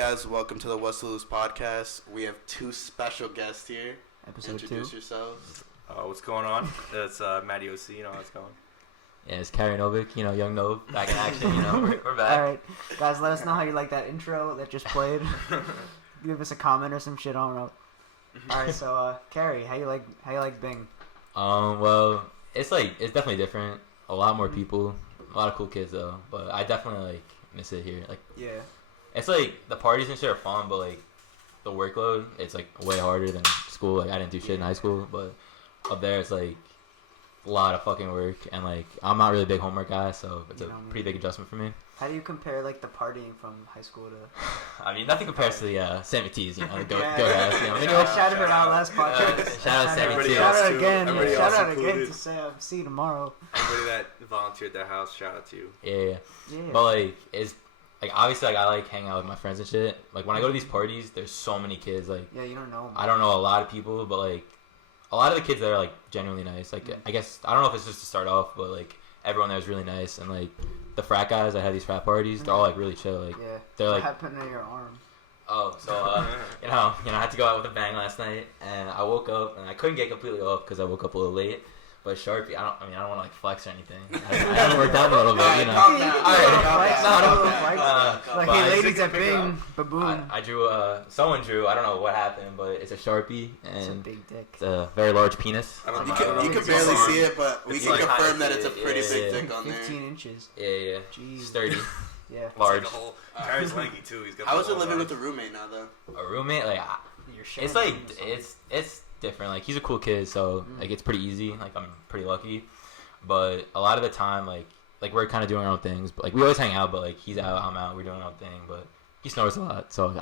guys, welcome to the What's to Lose podcast. We have two special guests here. Introduce yourselves. What's going on? It's Matty OC, you know how it's going. Yeah, it's Carrie Novick, young Nov, back in action, we're back. Alright, guys, let us know how you like that intro that just played. Give us a comment or some shit, I don't know. Alright, so, Carrie, how you like Bing? Well, it's definitely different. A lot more people, a lot of cool kids though, but I definitely miss it here. Yeah. It's the parties and shit are fun, but the workload, it's way harder than school. I didn't do shit in high school, but up there it's a lot of fucking work, and I'm not really a big homework guy, so it's a pretty big adjustment for me. How do you compare the partying from high school to? I mean, nothing compares to the Sammy T's, go ahead. Shout her out last podcast. Shout out Sammy T. Shout out again. Shout out again to Sam. See you tomorrow. Everybody that volunteered their house, shout out to you. Yeah. But it's obviously I like hang out with my friends and shit. When I go to these parties, there's so many kids. Yeah, you don't know them. I don't know a lot of people, but a lot of the kids there are genuinely nice. I guess I don't know if it's just to start off, but everyone there is really nice, and the frat guys that have these frat parties, they're all really chill. Yeah. They're what happened to your arm? Oh, so I had to go out with a bang last night, and I woke up and I couldn't get completely off because I woke up a little late. But Sharpie, I don't want to flex or anything. I haven't worked out a little bit, Hey, ladies at Bing, baboon. I drew. Someone drew. I don't know what happened, but it's a Sharpie and it's a big dick. It's a very large penis. You can barely see it, but we can confirm that it's a pretty big dick on there. 15 inches. Yeah. Jeez. Sturdy. Yeah. Large. Carrie's lanky too. He's got. How is it living with a roommate now, though? A roommate, it's different. He's a cool kid, so it's pretty easy. I'm pretty lucky, but a lot of the time, we're kind of doing our own things. But we always hang out, but he's out, I'm out. We're doing our own thing, but he snores a lot, so he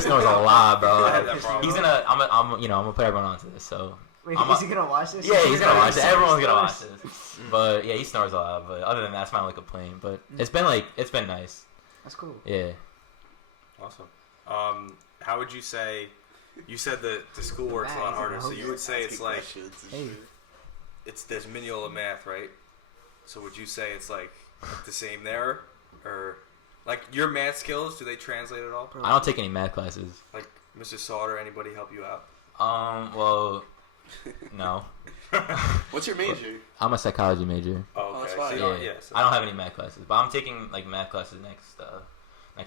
snores a lot, bro. He's I'm gonna put everyone onto this. So wait, is he gonna watch this? Yeah, he's gonna watch it. Everyone's gonna watch this. But yeah, he snores a lot. But other than that, that's my only complaint. But it's been nice. That's cool. Yeah. Awesome. How would you say? You said that the school work's a lot harder, so you would say it's there's menial math, right? So would you say it's the same there, or your math skills? Do they translate at all? I don't take any math classes. Mr. Sauter, anybody help you out? Well, no. What's your major? I'm a psychology major. Oh, okay. I don't have any math classes, but I'm taking math classes next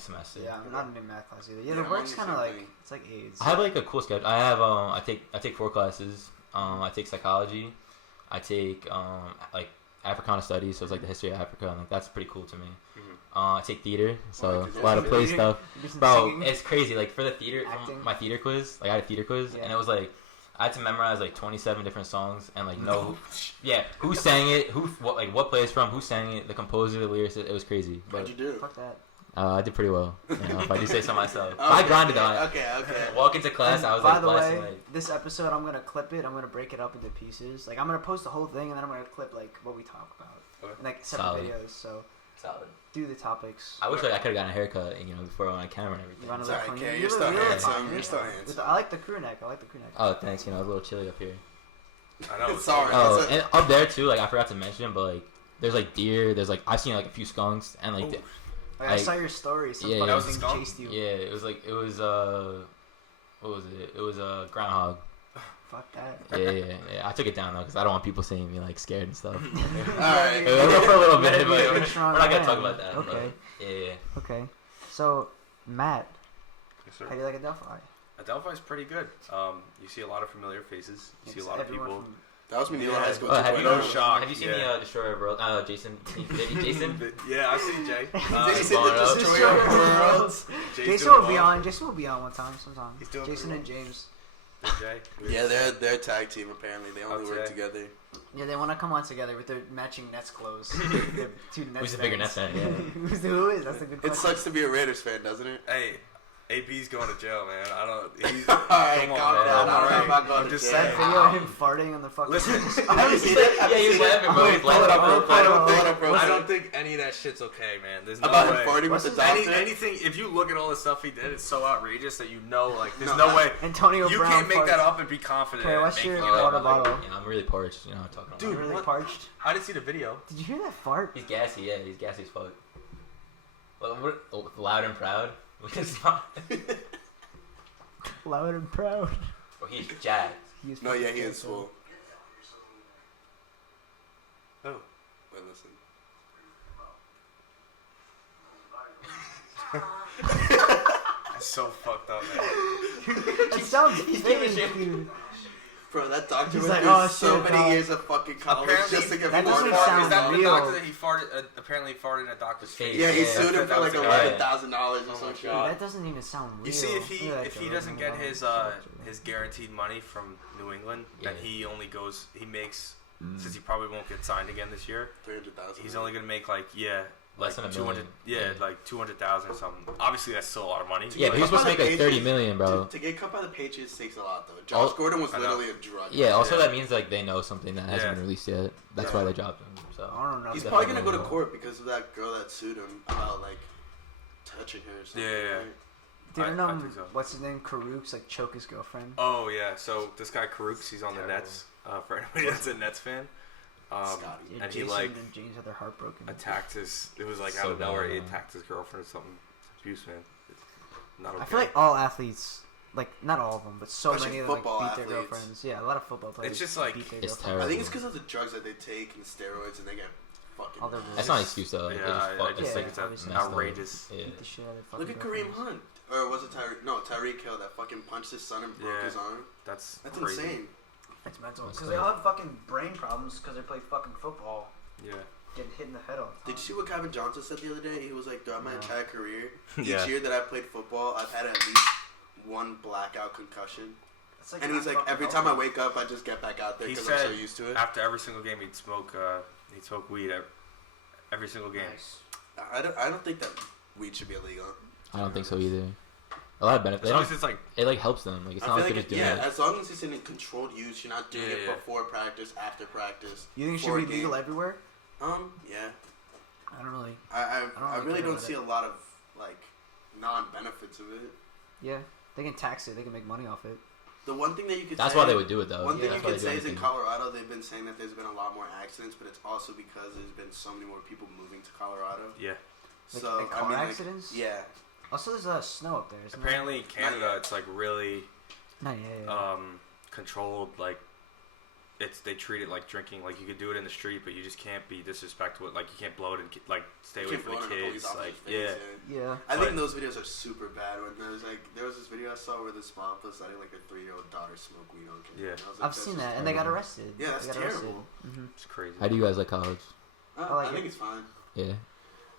semester. Yeah, I'm not in any math class either. Yeah, the work's kind of it's like AIDS. I have a cool schedule. I have I take 4 classes. I take psychology. I take Africana studies, so it's the history of Africa, and that's pretty cool to me. I take theater, so a lot of play stuff. Bro, it's crazy. For the theater, my theater quiz, I had a theater quiz, and it was I had to memorize 27 different songs and who sang it, what play it's from, who sang it, the composer, the lyricist. It was crazy. But how'd you do? Fuck that. I did pretty well. If I do say so myself. I grinded on it. Okay. Walk into class, I was by the blasting way, this episode I'm gonna clip it. I'm gonna break it up into pieces. I'm gonna post the whole thing and then I'm gonna clip what we talk about, in, separate videos. So solid. Do the topics. I wish I could have gotten a haircut, before I went on camera and everything. It's alright, Kay. You're still handsome. You're still handsome. I like the crew neck. Oh, thanks. It's a little chilly up here. I know. It's alright. Oh, and up there too. I forgot to mention, but there's deer. There's I've seen a few skunks and I saw your story. Some fucking thing chased you. Yeah, it was what was it? It was a groundhog. Fuck that. Yeah. I took it down though because I don't want people seeing me scared and stuff. Alright. For a little bit, but we're not gonna talk about that. Okay. Yeah. Okay. So, Matt, Yes, sir. how do you like Adelphi? Adelphi's pretty good. You see a lot of familiar faces. You see a lot of people. That was Manila High School. Have Have you seen the Destroyer of Worlds? Jason? Jason? Yeah, I've seen Jay. Did you see the Destroyer of Worlds? Jason will be on. Jason will be on one time, sometime. He's doing Jason and James. Jay? Yeah, they're a tag team apparently. They only work together. Yeah, they want to come on together with their matching Nets clothes. Two Nets. Who's the bigger Nets fan? Yeah. Who is? That's a good question. It sucks to be a Raiders fan, doesn't it? Hey, AP's going to jail, man. I don't. He's, Alright, calm down. I'm not going I'm to just jail. That video of him farting on the fucking. Listen. Yeah, he was laughing, bro. He was laughing. I don't think any of that shit's okay, man. There's no About way. him farting with the doctor? Anything, if you look at all the stuff he did, it's so outrageous that there's no way. Antonio You Brown can't make farts. that up and be confident. Okay, in what's making your it up. water bottle? I'm really parched, talking about Dude, You're really what? parched. I didn't see the video. Did you hear that fart? He's gassy, yeah. He's gassy as fuck. Loud and proud. It's not. Loud and proud. Well, he's jacked. He is No, yeah, fucking he jacked is full. Oh. Wait, listen. That's so fucked up, man. It sounds He's fake, giving shit. dude. Bro, that doctor He's went like, through "Oh, so shit, many dog." years of fucking college just to get that more doesn't fucking sound Is that the real. doctor that he farted? Apparently farted in a doctor's face. Yeah, he Yeah, sued him for like that was $11,000 or Oh some my shit. God. That doesn't even sound real. You see, if he Look at if that he joke. doesn't get his Shit. guaranteed money from New England, then Yeah. he only goes. He makes since he probably won't get signed again this year. 300,000. He's only gonna make like Less than a 200. million. Yeah, Yeah. like 200,000 or something. Obviously, that's still a lot of money. Yeah, but he's supposed to make like 30 million, bro. To get cut by the Patriots takes a lot, though. Josh Gordon was I know. literally a drug. Yeah, also Yeah. that means like they know something that hasn't been released yet. That's why they dropped him. So I don't know. He's if probably that- gonna go to court because of that girl that sued him about like touching her or something. Yeah. right? Didn't I think so. what's his name? Karuk's like choke his girlfriend. Oh yeah, so this guy Karooks, he's on the Nets. For anybody that's a Nets fan, Scotty. Yeah, and Jason he like and James had their heart broken. attacked his. It was like So out of nowhere, bad, he man. attacked his girlfriend or something. Abuse, man. It's not okay. I feel like all athletes, like not all of them, but so Especially many of them football like, beat their athletes. girlfriends. Yeah, a lot of football players. It's just like- beat their it's girlfriends. terrible. I think it's because of the drugs that they take and steroids, and they get fucking. All the That's not an excuse though. Yeah, They just I fuck, just it's think like it's obviously messed up. outrageous. Yeah. Beat the shit out of their Look at fucking Kareem girlfriends. Hunt, or was it Tyreek? No, Tyreek Hill that fucking punched his son and broke Yeah. his arm. That's That's crazy. insane. It's mental That's because they dope. all have fucking brain problems because they play fucking football, Yeah. getting hit in the head all the time. Did you see what Calvin Johnson said the other day? He was like, throughout my No. entire career, each Yeah. year that I played football, I've had at least one blackout concussion. It's like And he's not like, fucking every time I healthy. wake up, I just get back out there He because I'm so said used to it. After every single game, he'd smoke weed every single game. Nice. I don't think that weed should be illegal. I don't think so either. A lot of benefits. As They long don't, as it's like it like helps them. Like it's I not feel like like they're just yeah, doing it. as long as it's in a controlled use, you're not doing Yeah, it yeah. before practice, after practice. You think it before should be a game. legal everywhere? Yeah. I don't really. I really really care don't about see it. a lot of like non-benefits of it. Yeah, they can tax it. They can make money off it. The one thing that you could That's say, why they would do it though. one thing That's you why could they do say is in anything. Colorado they've been saying that there's been a lot more accidents, but it's also because there's been so many more people moving to Colorado. yeah. Like, So like I car mean, like, accidents. yeah, Also, there's snow up there. Isn't Apparently, Canada, yet. it's like really there? Not yet. controlled. Like they treat it like drinking. Like you could do it in the street, but you just can't be disrespectful. Like you can't blow it and like stay away Keep from the blowing at kids. police officers' Like face, yeah. Yeah. I think But- those videos are super bad. When there was this video I saw where this mom was letting like her 3-year-old daughter smoke weed on camera. Yeah. And I was like, I've that's seen just that, and they got terrible. arrested. Yeah, that's They got arrested. terrible. Mm-hmm. It's crazy. How do you guys like college? I like I think it. it's fine. Yeah.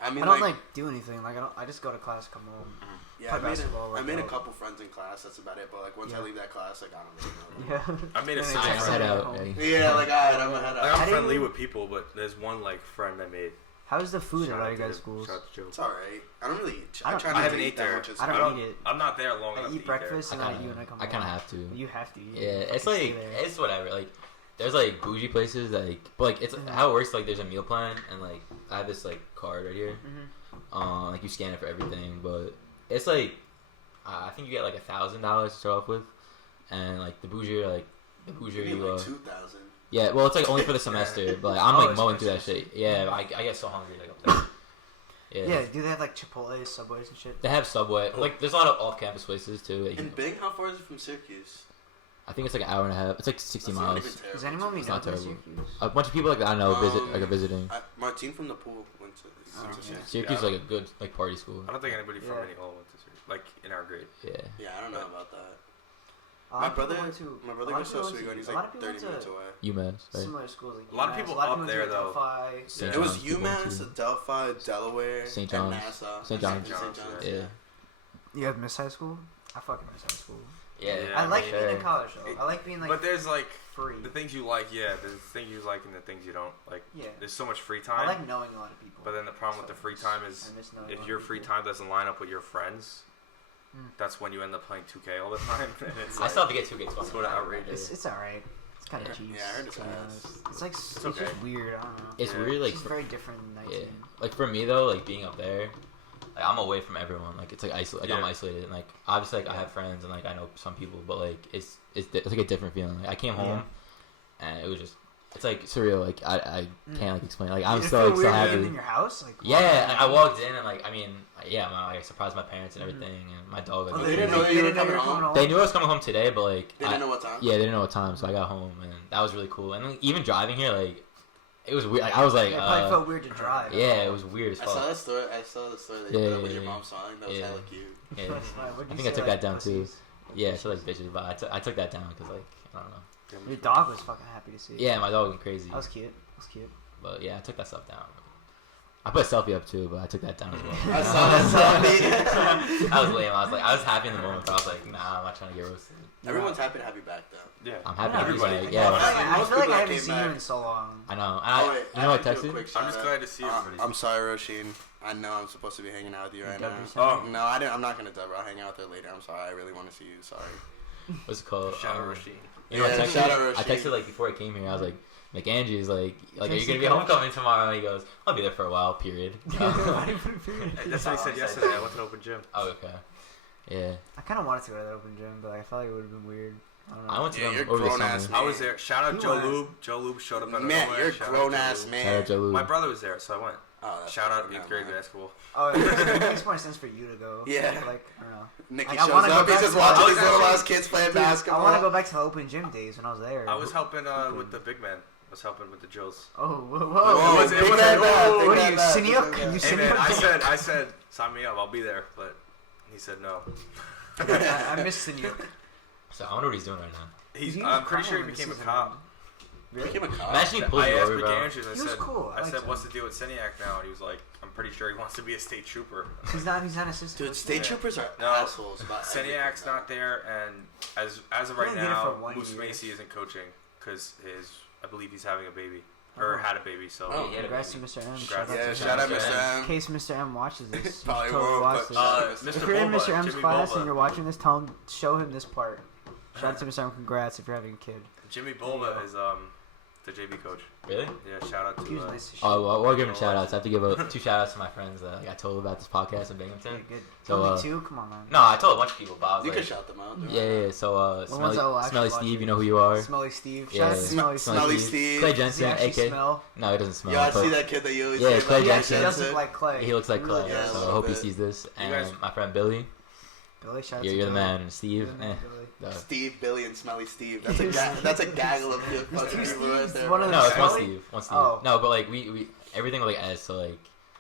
I mean, I don't like, do anything. Like I just go to class, come home. yeah, play basketball, I made a work out. couple friends in class. That's about it. But like once I Yeah. leave that class, like I don't really know. them. Yeah. I made a And sick then I just friend. head sit at out. home. Hey. Yeah, like alright, I'm gonna head Like, out. I'm How do you- friendly with people, but there's one like friend I made. How's the food at Shout all out you to guys' him. schools? Shout out to Joe. It's alright. I don't really. I don't- try I not haven't to ate that there. much as I don't well. eat it. I'm not there long I enough to eat breakfast I and I kinda, eat when I come I home. kind of have to. You have to. You Yeah, it's fucking like stay there. it's whatever. Like there's like bougie places like, but like it's Mhm. how it works. Like there's a meal plan and like I have this like card right here. Mhm. Like you scan it for everything, but it's like I think you get like $1,000 to start off with, and like the bougie You need you like 2,000. yeah. Well, it's like only for the semester, but like, I'm Oh, like it's mowing for through that shit. Yeah, I get so hungry like up there. Yeah. Do they have like Chipotle, Subways, and shit? They have Subway. Like there's a lot of off-campus places too. That you And can, Bing, how far is it from Syracuse? I think it's like an hour and a half. It's like 60 That's not miles. even terrible. Does anyone we It's know not go to terrible. Syracuse? A bunch of people like that I know are visiting. Martine from the pool went to Syracuse. yeah. Syracuse is like a good like party school. I don't think anybody from Yeah. any hall went to Syracuse. Like in our grade. Yeah. Yeah, I don't know about that. A lot My of people brother went to- my a brother lot goes of to people Oswego and went he's to- a lot like of people 30 went minutes to away. UMass, right? Similar schools like A lot of UMass. people a lot up went there, to though. Delphi. St. It was John's people went UMass, to. Delphi, Delaware, St. and John's. Nassau. St. John's. Yeah. You have missed high school? I fucking miss high school. Yeah. Yeah, I like for being in sure. college though. I like being like But there's like free. the things you like. Yeah, there's the things you like and the things you don't like. Yeah. There's so much free I time. like knowing a lot of people. But then the problem with the free time is I miss knowing a if lot your of free people. time doesn't line up with your friends, Mm. that's when you end up playing 2K all the time. And it's I like, still have to get 2 gates. It's sort of outrageous. It's alright. It's kind of Yeah. cheap. Yeah, I heard it's it's, it's like it's okay. just weird. I don't know. It's Yeah. weird, like It's for, very different than 19. yeah, like for me though, like being up there, like I'm away from everyone. Like it's like like I'm Yeah. isolated. And, like obviously, like I have friends and like I know some people, but like it's like a different feeling. Like I came home, and it was just it's like surreal. Like I can't like explain. Like I'm You so feel weird happy. being in your house? Like, Yeah, I walked in and like I mean yeah, I surprised my parents and everything and my dog. Like, Oh, they didn't know you were coming home. They knew I was coming home today, but like they didn't know what time. Yeah, they didn't know what time, so I got home and that was really cool. And like, even driving here, like it was weird. Like, I was like, it probably felt weird to drive. Yeah, it was weird as fuck. I saw the story that you put up with your mom song. That was hella cute. Yeah. I think I took that down too. Yeah, so like bitches, but I took that down because like I don't know. Your dog was fucking happy to see you. Yeah, my dog went crazy. That was cute. But yeah, I took that stuff down. I put a selfie up too, but I took that down as well. I saw that selfie. I was lame. I was happy in the moment, but I was like, nah, I'm not trying to get roasted. Everyone's happy to have you back though. Yeah, I'm happy. Everybody. Like, yeah. I feel like I haven't seen you in so long. I know. And you know what I texted? I'm just glad to see everybody. I'm sorry, Roisin. I know I'm supposed to be hanging out with you right now. Oh no, I didn't. I'm not gonna dub her. I'll hang out with her later. I'm sorry. I really want to see you. Sorry. What's it called? Shout out Roisin. You know what I texted? Shout out I texted like before I came here. I was like Angie's like, are you gonna be homecoming tomorrow? And he goes, I'll be there for a while. Period. That's what he said yesterday. I went to an open gym. Oh, okay. Yeah. I kind of wanted to go to that open gym, but I felt like it would have been weird. I don't know. I went to Yeah, them you're over the grown-ass summer. man. I was there. Shout out You Joe went. Lube. Joe Lube showed up out of Man, nowhere. you're a Shout out grown Joe ass Lube. man. Shout out Joe Lube. My brother was there, so I went. Oh, that's Shout out fucking 8th grade man. basketball. Oh, it makes more sense for you to go. Yeah. Like, I don't know. Nikki Like, I shows wanna go up. He's back just to- watching I these was little actually- ass kids playing Dude, basketball. I want to go back to the open gym days when I was there. I was helping with the big man. I was helping with the Jills. Oh, whoa, whoa. Whoa, It was- big it was- man bad, oh, big what are man you, bad, Cindy big up? man Can you bad. Hey Cindy man, up? I said, sign me up. I'll be there, but he said no. I missed Cindy up. So I wonder what he's doing right now. I'm pretty sure he became a cop. Really? Became a cop. Imagine he pulls I you asked over, bro. McAndrews. He was cool. I I liked said, him. what's the deal with Seniac now? And he was like, I'm pretty sure he wants to be a state trooper. He's not an assistant. Dude, state troopers are No, assholes about Seniac's not there, and as of He right only did it now, for 1 Moose year. Macy isn't coaching because I believe he's having a baby or had a baby. So Oh. Yeah, Congrats to Mr. M. Congrats. Yeah, Yeah, shout out yeah. Mr. In M. case Mr. M watches this, you Probably totally won't, watch but this. Mr. If you're in Boba, Mr. M's Jimmy class Boba. and you're watching this, show him this part. Shout out to Mr. M. Congrats if you're having a kid. Jimmy Bulba is the JV coach. Really? Yeah, shout out He was to. nice as shit. Oh, well, we'll give him shout outs. I have to give 2 shout outs to my friends that I told about this podcast in Binghamton. Okay, good. So, Only 2? Come on, man. No, I told a bunch of people, but I was You like, can shout them out. dude. yeah. So, ones that will actually Smelly watch Steve, it. you know who you are. Smelly Steve. Yeah, Shout out to yeah. Smelly Steve. Smelly Steve. Clay Does he Jensen, actually AK. smell? No, he doesn't smell. Yo, I but see that kid that you always Yeah, say Clay about. He Jensen. actually does look like Clay. he looks like Clay. Yeah, a so I little hope he bit. sees this. And guys- my friend Billy, Billy, shout out you're to the Billy. man. And Steve, You're the man, Billy. Steve, Billy, and Smelly Steve. That's a gaggle of good fucking people right there. One of No, them it's one Smelly? Steve. One Steve. Oh. No, but like we everything with like S. So like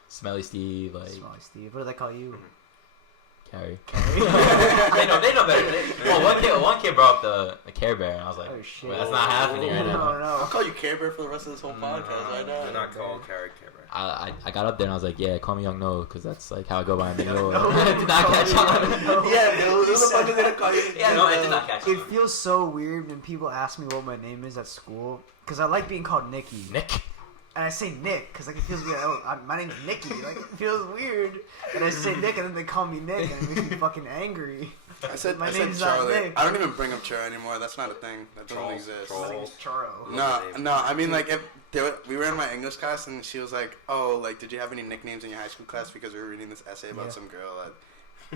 Smelly Steve, like Smelly Steve. What do they call you? Carrie. they know better. Well, one kid brought up the Care Bear, and I was like, Oh, shit. well, that's not happening right No, now. I'll no. call you Care Bear for the rest of this whole podcast right now. They're not called Carrie Cameron. I got up there and I was like, yeah, call me Young No, because that's like how I go by in the middle. No, I did not catch on. Yeah, dude, who the fuck is gonna call you? Yeah, no, I did not catch It on. feels so weird when people ask me what my name is at school. Because I like being called Nicky. Nick. And I say Nick because like it feels weird. My name's Nicky. Like it feels weird. And I say Nick and then they call me Nick and it makes me fucking angry. I said My I said name's not Charlie. Nick. I don't even bring up Char anymore. That's not a thing. That doesn't Troll. exist. Troll. My name's Churro. No. I mean, like, if we were in my English class and she was like, "Oh, like, did you have any nicknames in your high school class?" Because we were reading this essay about Yeah. some girl at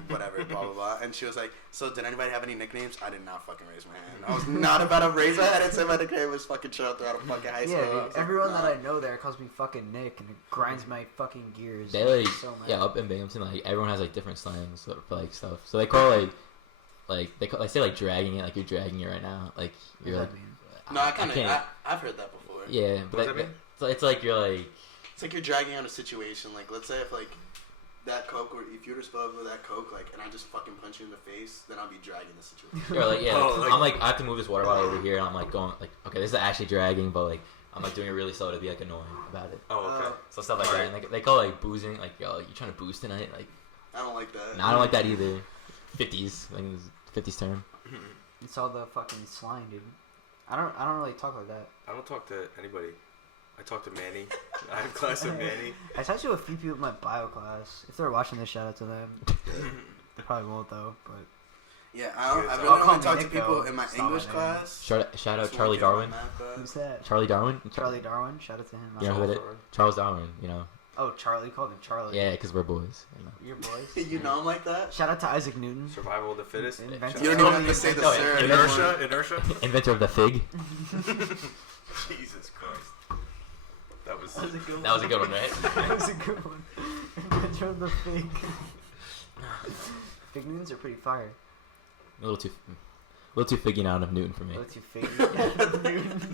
whatever, blah blah blah. And she was like, "So, did anybody have any nicknames?" I did not fucking raise my hand. I was not about to raise my hand and say my nickname was fucking Char throughout a fucking high school. Yeah, I dude, was like, everyone nah. that I know there calls me fucking Nick and it grinds my fucking gears. They like so mad. yeah up in Binghamton like everyone has like different slangs for like stuff. So they call they say like dragging it like you're dragging it right now like What you're does like that mean? No, I kind can't- of. I've heard that before. yeah but What does that mean? so it's like you're like It's like you're dragging out a situation. Like, let's say if like that Coke, or if you were to spill over that Coke, like, and I just fucking punch you in the face, then I'll be dragging the situation. you're like yeah Oh, like, I'm like I have to move this water bottle over here and I'm like going like okay this is actually dragging but like I'm like doing it really slow to be like annoying about it. Oh, okay. So stuff like that. And they call it, like boozing, like yo, you trying to booze tonight? Like, I don't like that. nah, I don't like that either. 50s, I think it's 50s term. It's all the fucking slang, dude. I don't really talk like that. I don't talk to anybody. I talk to Manny. I have class with Manny. I talked to a few people in my bio class. If they're watching this, shout out to them. They probably won't though, but Yeah, I I'll really call only me talk to Nick, people though. in my It's not my English name. class. Shout out Just one Charlie kid in my Darwin. math class. who's that? Charlie Darwin? Charlie Darwin. Shout out to him. You know who that is? Charles Darwin, you know. Oh, Charlie. You called him Charlie. Yeah, because we're boys. You know. Your boys. You know him like that? Shout out to Isaac Newton. Survival of the fittest. Inventor You don't of even have to say the No, sir. Inertia. Inventor of the fig. Jesus Christ. was a good one. That was a good one, right? That was a good one. Revenge of the Fig. Fig Newtons are pretty fire. A little too figgy out of Newton for me. A little too figgy. Newton.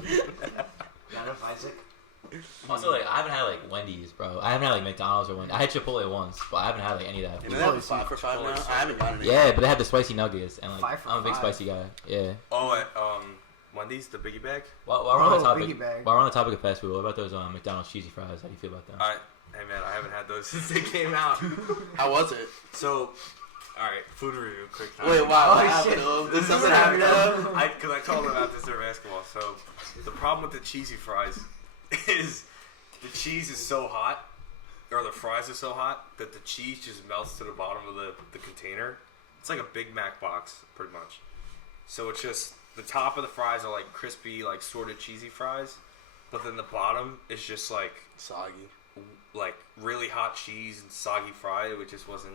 Not of Isaac. Also, like, I haven't had like Wendy's, bro. I haven't had like McDonald's or Wendy's. I had Chipotle once, but I haven't had like any of that. And they have 5 for $5 now. I haven't gotten it. Yeah, but they had the spicy nuggets, and like 5 for I'm a big $5. spicy guy. Yeah. Oh, at Wendy's, the biggie bag. While we're on the biggie topic, bag. while we're on the topic of fast food, what about those McDonald's cheesy fries? How do you feel about them? Hey man, I haven't had those since they came out. How was it? So, all right, food review, quick time. Wait, wow. Oh, What happened shit. to him? This This doesn't doesn't happen happen. to him? Because I told them about this during basketball. So, the problem with the cheesy fries is the cheese is so hot, or the fries are so hot, that the cheese just melts to the bottom of the container. It's like a Big Mac box, pretty much. So it's just, the top of the fries are like crispy, like sort of cheesy fries, but then the bottom is just like Soggy. like really hot cheese and soggy fry, which just wasn't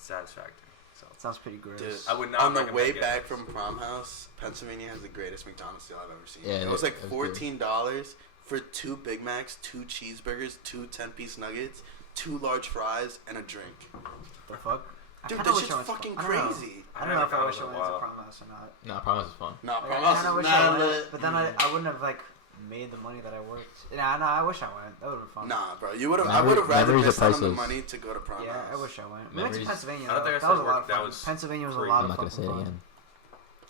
satisfactory. So Sounds pretty gross. Dude, I would not on the recommend way getting back this. from Prom House, Pennsylvania has the greatest McDonald's deal I've ever seen. Yeah, it was like that was good. $14 for 2 Big Macs, 2 cheeseburgers, 2 10-piece nuggets, 2 large fries, and a drink. The fuck? I Dude, kinda this wish shit's I went to- fucking I don't know. crazy. I don't know if I wish I McDonald's went in a to while. Prom House or not. No, I promise it's fun. No, Like, Prom I House kinda is wish I not went, lit. but then I wouldn't have like made the money that I worked. Yeah, no, I wish I went. That would have been fun. Nah, bro. You would have. I would have rather Memories are missed out on the priceless. money to go to Prom Yeah, House. I wish I went. We went to Memories. Pennsylvania. I don't Though. think I That was a started lot of working- that fun. was Pennsylvania was a crazy. lot I'm of not gonna fucking say it fun. again.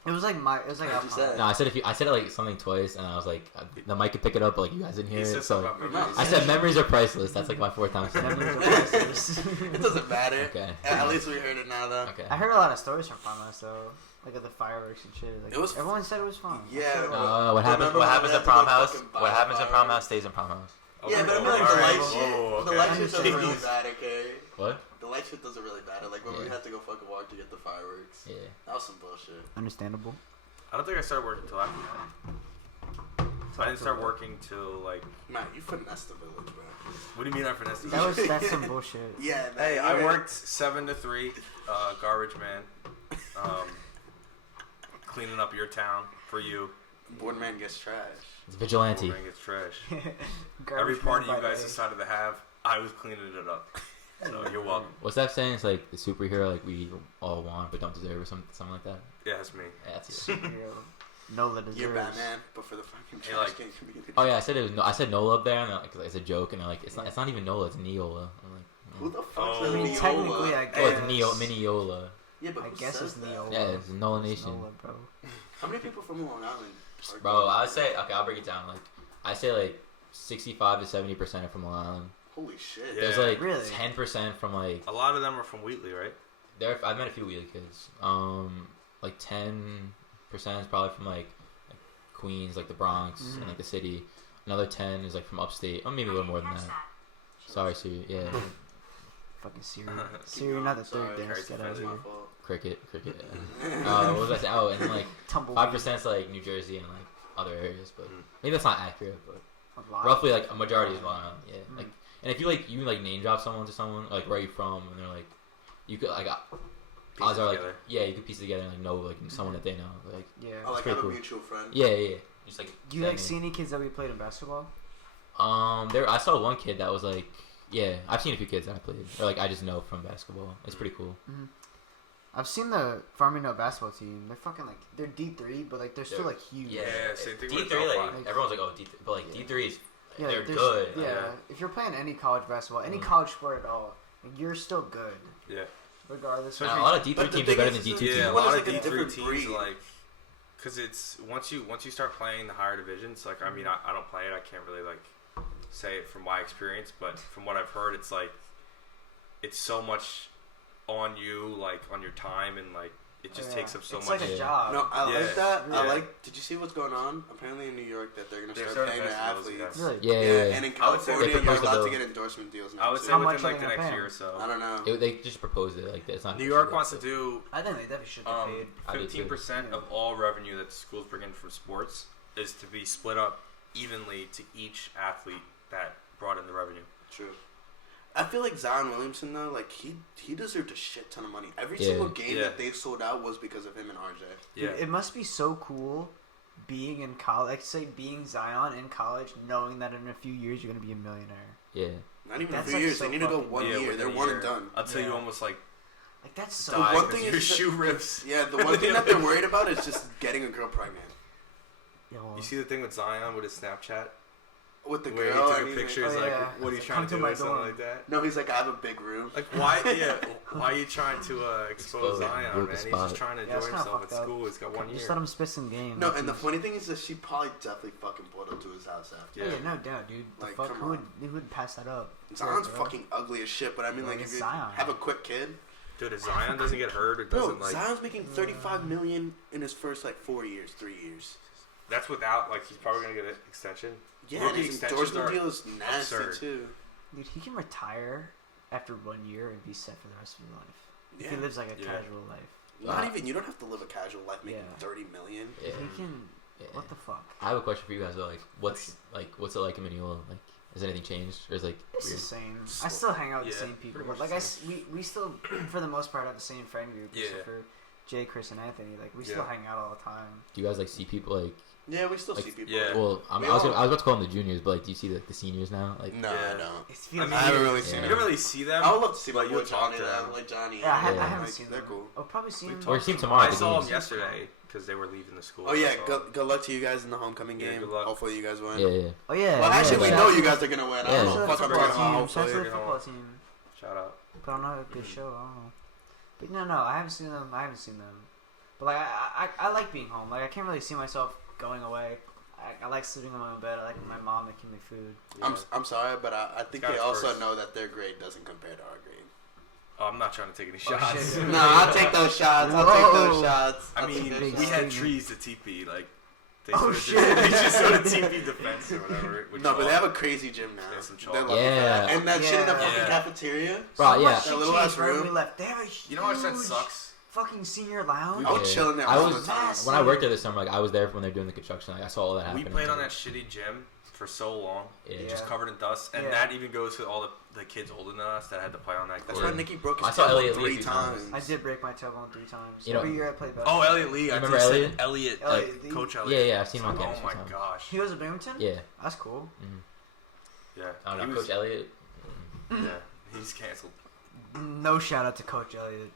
It was like it was like What'd you say? No, I said it like something twice, and I was like, the mic could pick it up, but like you guys didn't hear He it. said So something about No. memories. I said memories are priceless. That's like my 4th time saying Memories it. are priceless. It doesn't matter. Okay. At least we heard it now, though. Okay. I heard a lot of stories from Prom House though, like of the fireworks and shit. Like, It was- everyone said it was fun. Yeah, I'm sure it bro. was. What happens? Remember What when happens we in had to prom go house? fucking buy What happens in prom fireworks? house stays in prom house. Yeah, but I mean, like, Alright. the light shit. Oh, The okay. light shit does Understand. really bad, okay? What? The light shit doesn't really matter. Like, when we Yeah. had to go fucking walk to get the fireworks. Yeah. That was some bullshit. Understandable. I don't think I started working until after that. So I didn't start working till like. Man, you finessed the village, bro. What do you mean I finessed the That's some bullshit. Yeah, man. Hey, you're I right. worked 7 to 3, garbage man, cleaning up your town for you. Board man gets trash. It's vigilante. Boring gets trash. Garbage Every party man you by guys day. decided to have, I was cleaning it up. So you're welcome. What's that saying? It's like the superhero like we all want but don't deserve, or something like that. Yeah, that's me. Yeah, that's it. Superhero. Nola deserves. You're Batman, but for the fucking Hey, trash like- can community. Oh yeah, I said it was. I said Nola up there, and like, it's a joke, and they're like, it's not even Nola, it's Neola. I'm like, Who the fuck's Oh. a I mean, Neola? technically, I oh, it's guess. Miniola. Yeah, but I who guess says it's that? Neola. Yeah, it's Nola It's Nation. Nola, bro. How many people from Long Island? are Bro, going I would to- say okay. I'll break it down. Like I say like 65 to 70% are from Long Island. Holy shit. Yeah. There's like Really? 10% from like A lot of them are from Wheatley, right? I've met a few Wheelie kids. Like 10% is probably from like Queens, like the Bronx, and like the city. Another 10 is like from upstate. Or maybe a little more than that. Sorry, Siri. Yeah, Fucking Siri. Keep Siri, going. not the Sorry, third dance. Carrie's Get out of That's here. my fault. cricket. What was I saying? Oh, and then like Tumbleweed. 5% is like New Jersey and like other areas, but maybe that's not accurate. But A lot. roughly like a majority is Long Island. Yeah, Mm. like and if you name drop someone to someone like where are you from, and they're like you could like Piece odds it are like together. yeah you could piece it together and like know like someone that they know like Yeah. I like pretty have cool. a mutual friend. yeah just like Do you that like name. see any kids that we played in basketball? There I saw one kid that was like yeah I've seen a few kids that I played or like I just know from basketball. It's pretty cool. I've seen the Farmingdale basketball team. They're fucking like they're D3, but like they're still like huge. Yeah, same thing with D3 like Delphi. everyone's like oh D3 but like Yeah. D3 is Yeah, they're there's- good. Yeah, Yeah. if you're playing any college basketball, any Mm. college sport at all, like, you're still good, Yeah. regardless. A lot of D3 But the teams are thing better is, than D2 is teams. Yeah, a What lot is, of like, a D3 different teams breed? like, cause it's once you start playing the higher divisions. Like, I mean, I don't play it. I can't really like say it from my experience, but from what I've heard, it's like it's so much on you, like on your time, and like it just Yeah. takes up so it's much. like a Yeah. job. No, I Yeah. like that. I Yeah. like. Did you see what's going on? Apparently in New York, that they're gonna They're start starting paying their to invest in those athletes. guys. Really? Yeah. And in I would say California, they you're proposed the allowed to bill. get endorsement deals now. I would too. say How within much are like they the gonna next pay year or him? so. I don't know. They just proposed it like it's not. New York official wants to yet, do I think they definitely should get paid. I do too. 15% of all revenue that schools bring in from sports is to be split up evenly to each athlete that brought in the revenue. True. I feel like Zion Williamson though, like he deserved a shit ton of money. Every Yeah. single game Yeah. that they sold out was because of him and RJ. Yeah. Dude, it must be so cool being in college, like say being Zion in college, knowing that in a few years you're gonna be a millionaire. Yeah. Not even That's a few like years. so They need to go fucking- 1 year. within They're a one year. and done. Until you Yeah. almost like Like that's so. die one 'cause thing your is shoe rips. Yeah, the one thing that they're worried about is just getting a girl pregnant. Yo, You see the thing with Zion with his Snapchat? With the Where girl, he took and a he's picture, like, he's Oh, like, yeah. what are you Come trying to to do my or something dorm. like that? no, he's like, I have a big room. Like, why, why are you trying to expose Expose Zion, him, man? He's spot. just trying to Yeah, it's enjoy kinda himself at fucked up. school. He's got 1 year. just let him spit some game. No, Like, and the he's- funny thing is that she probably definitely fucking pulled up to his house after. Yeah. yeah, no doubt, dude. The Like, fuck, come who would pass that up? Zion's Yeah, bro. fucking ugly as shit, but I mean, Yeah, like, it's if you Zion. have a quick kid, Dude, if Zion doesn't get hurt, it bro, doesn't like. Zion's making 35 million in his first like 4 years, 3 years. That's without like he's probably gonna get an extension. Yeah, Rookie and his extensions endorsement are deal is nasty absurd. too. Dude, he can retire after 1 year and be set for the rest of his life. If Yeah. he lives like a Yeah. casual life. Not even. You don't have to live a casual life making Yeah. 30 million. Yeah. He can. Yeah. What the fuck? I have a question for you guys. Though. What's it like in Mineola? Like, has anything changed, or is like It's weird? the same. I still hang out with the Yeah, same people. pretty But much like the we still, for the most part, have the same friend group. Yeah. Except for Jay, Chris, and Anthony. Like we still Yeah. hang out all the time. Do you guys like see people like? Yeah, we still Like, see people. yeah. Well, I We was all- about to call them the juniors, but like, do you see the seniors now? Like, No, Yeah. I don't. It feels mean, I haven't weird. really Yeah. seen You it. don't really see them. I would love to see my But boy you'll talk Johnny, to them. like Johnny. Yeah, I Yeah. haven't Like, seen they're them. cool. I'll probably see them. Or you see them tomorrow I at the saw them games. yesterday because they were leaving the school. Oh yeah, I saw good luck to you guys in the homecoming Yeah, game. good luck. Hopefully you guys win. Yeah, yeah. Oh yeah. Well, yeah, actually, we yeah. know you guys are gonna win. I Yeah. don't know. Shout Fuck, out I'm to talking the about team. Shout out to hopefully. the football team. Shout out. Put on a good show. I don't know. But no, I haven't seen them. But like, I like being home. Like, I can't really see myself going away. I like sleeping in my own bed. I like my mom making me food. I'm sorry, but I think Got they it also first. know that their grade doesn't compare to our grade. Oh, I'm not trying to take any Oh, shots. shit. No, I'll take those shots. I'll take those shots. I I'll take mean, those we shots. had statement. trees to TP. Like, they Oh, sort of shit. They just sort of TP defense or whatever. with No, but they chalk. have a crazy gym now. They have some chalk. They're lucky for Yeah. that. And that shit in the Yeah. fucking Yeah. cafeteria. Bro, So yeah. much shit That little ass changed right when room. we left. They have a You know what that huge sucks? fucking senior lounge. I was chilling there I all was the time. massive. when I worked there this summer. Like, I was there when they were doing the construction. Like, I saw all that We happen. played on that shitty gym for so long. Yeah. Just covered in dust. And Yeah. that even goes to all the kids older than us that had to play on that That's court. why Nicky broke I his saw tailbone Elliot Lee a 3 few times. times. I did break my tailbone 3 times. You know- Every year I played basketball. Oh, Elliot Lee. I remember think you Elliot? said Elliot, Elliot like Lee? Coach Yeah, Elliot. yeah. I've seen him on Oh campus. my a few times. gosh. He was at Binghamton? Yeah. That's cool. Yeah. I don't He know, was- Coach Elliott. Yeah. He's canceled. No shout out to Coach Elliott.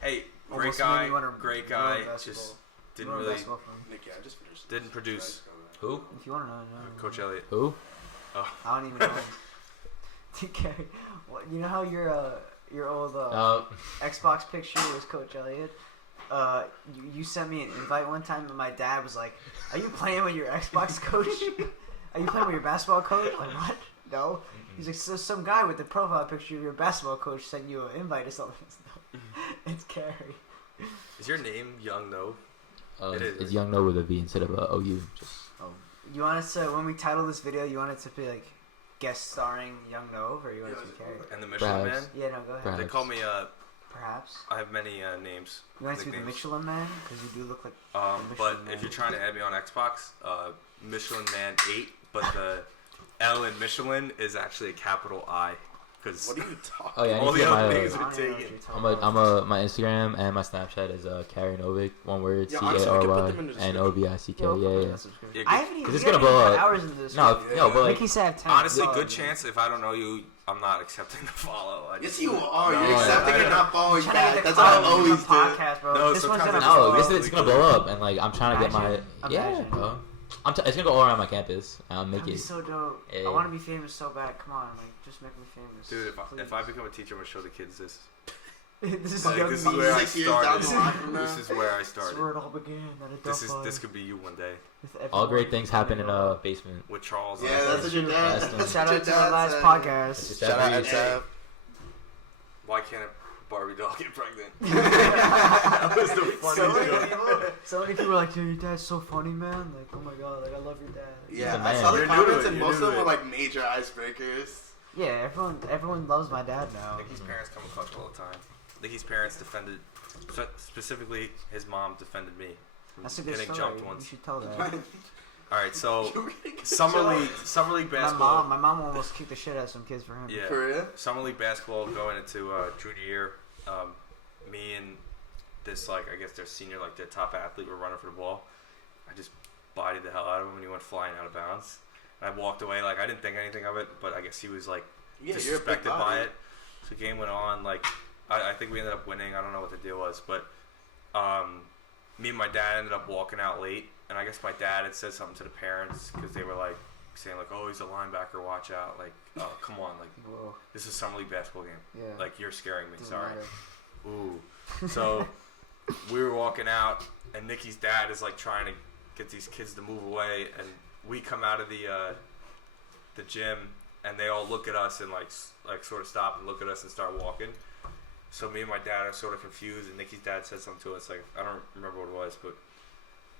Hey, great Almost guy. made me wanna Great ruin guy. basketball. Just didn't Ruin really. basketball for him. Nicky, I just finished. Didn't produce. Who? If you want to know, no. Coach Elliot. Who? Oh. I don't even know. TK, what, you know how your old Xbox picture was Coach Elliott? You sent me an invite one time, and my dad was like, "Are you playing with your Xbox coach? Are you playing with your basketball coach?" Like, what? No. He's like, so some guy with the profile picture of your basketball coach sent you an invite or something. It's Carrie. Is your name Young Nov? It is. It's Young No with a V instead of a OU. Just You want us to, when we title this video, you want it to be like guest starring Young Nov, or you want it to be Carrie? And the Michelin Perhaps. Man? Yeah, no, go ahead. Perhaps. They call me, Perhaps. I have many names. You want it to be the nicknames. Michelin Man? Because you do look like But Michelin Man. if you're trying to add me on Xbox, Michelin Man 8, but the L in Michelin is actually a capital I. Because What are you talking Oh yeah, I all need to the get other my. names I are don't even know what taken. you're talking I'm about. a my Instagram and my Snapchat is Carrie Novick. One word. Yeah, C honestly, A we can put R them in the Y N description. O V I C K. Yeah, we'll put Yeah, it in yeah. the description. Yeah, I haven't even. It's we gonna haven't blow even put up. hours into this. No, Yeah. no, but like, Mickey said 10. Honestly, Oh, good dude. chance if I don't know you, I'm not accepting the follow. I Yes, just- you are. No, You're accepting I- and not following Trying to get back. the That's what I clout from the always do. podcast, bro. No, this so one's gonna sometimes- blow no, up. it's gonna blow up, and like I'm trying to get my Imagine. bro. It's gonna go all around my campus. I'll make That'd be it. so dope. Yeah. I want to be famous so bad. Come on, like, just make me famous. Dude, if I please. become a teacher, I'm going to show the kids this. this is Like, young this is me. where I 6 years down started. the line from now. This is where I This is started. where it all began. At This could be you one day. All great things happen in a basement. With Charles. Yeah, that's what your dad. That's That's Shout what out your to our dad last said. podcast. Shout out Ed Sav. Why can't a Barbie doll get pregnant? That was the funniest joke. So many people are like, "Dude, your dad's so funny, man. Like, oh my god, like I love your dad." Yeah, a I man. saw the You're new comments to it, and you're most of new them to were it. like major icebreakers. Yeah, everyone loves my dad now. Nicky's parents come in clutch all the time. Nicky's parents defended, specifically his mom defended me from That's a good getting story. jumped You once. should tell that. All right, so You really good summer job. league basketball. My mom almost kicked the shit out of some kids for him. Yeah, For real? summer league basketball going into junior year. Me and this, like, I guess their senior, like their top athlete were running for the ball. I just bodied the hell out of him, and he went flying out of bounds. And I walked away like I didn't think anything of it, but I guess he was like disrespected by it. So the game went on. Like I think we ended up winning. I don't know what the deal was, but me and my dad ended up walking out late, and I guess my dad had said something to the parents because they were like saying like, "Oh, he's a linebacker. Watch out!" Like, "Oh, come on! Like, whoa. This is summer league basketball game. Yeah. Like, you're scaring me. Sorry." Ooh. So we were walking out, and Nikki's dad is like trying to get these kids to move away, and we come out of the gym, and they all look at us and like sort of stop and look at us and start walking. So me and my dad are sort of confused, and Nikki's dad said something to us like, I don't remember what it was, but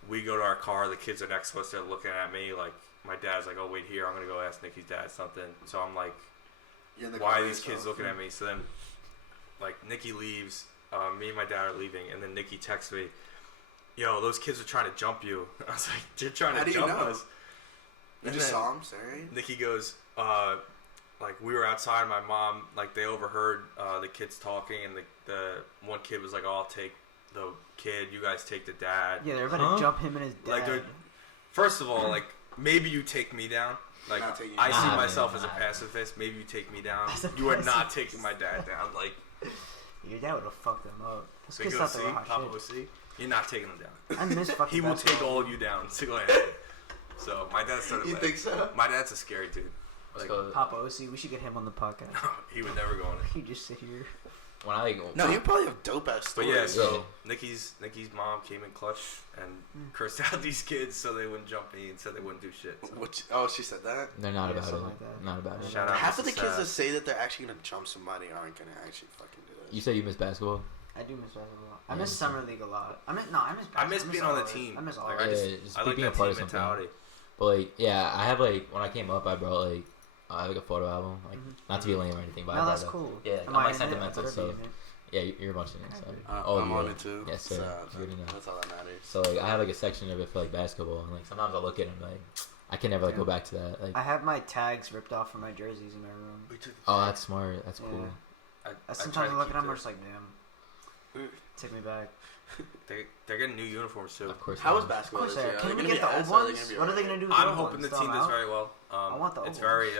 we go to our car. The kids are next to us. They're looking at me like. My dad's like, "Oh, wait here. I'm gonna go ask Nikki's dad something." So I'm like, "Why are these kids looking at me?" So then, like, Nikki leaves. Me and my dad are leaving, and then Nikki texts me, "Yo, those kids are trying to jump you." I was like, "They're trying to jump us." You just saw them, sorry. Nikki goes, like, we were outside. My mom, like, they overheard the kids talking, and the one kid was like, "Oh, I'll take the kid. You guys take the dad." Yeah, they're about to jump him and his dad. Like, first of all, like. Maybe you take me down. Like I see myself as a pacifist. Maybe you take me down. You are not taking my dad down. Like your dad would have fucked them up. Big OC, Papa OC. You're not taking them down. I miss fucking. He will take all of you down. So my dad started. You think so? My dad's a scary dude. Like, Papa OC, we should get him on the podcast. He would never go on it. He'd just sit here. When I no, you probably have dope ass stories. But yeah, so Nikki's mom came in clutch and cursed out these kids so they wouldn't jump me and said they wouldn't do shit. So. She said that? They're not about it. Like not about it. Shout out half of the kids that say that they're actually gonna jump somebody aren't gonna actually fucking do it. You say you miss basketball? I do miss basketball. I miss summer league a lot. I miss basketball. I miss being on the team. I miss all like, of it. I like being that a part team of something. mentality. But like, yeah, I have like when I came up, I brought like I have like a photo album, like not to be lame or anything, but no, that's cool. Yeah, I'm like sentimental, so. Yeah, you're a bunch of it. So. I'm on it too. Yes, sir. That's all that matters. So like, I have like a section of it for like basketball, and like sometimes I look at it and like, I can never like go back to that. Like, I have my tags ripped off from my jerseys in my room. Oh, that's smart. That's cool. Sometimes I look at them, I'm just like, damn. Take me back. They're getting new uniforms too. Of course. How is basketball? Of course, can we get the old ones? What are they gonna do? With I'm hoping the team does very well. I want the old It's very.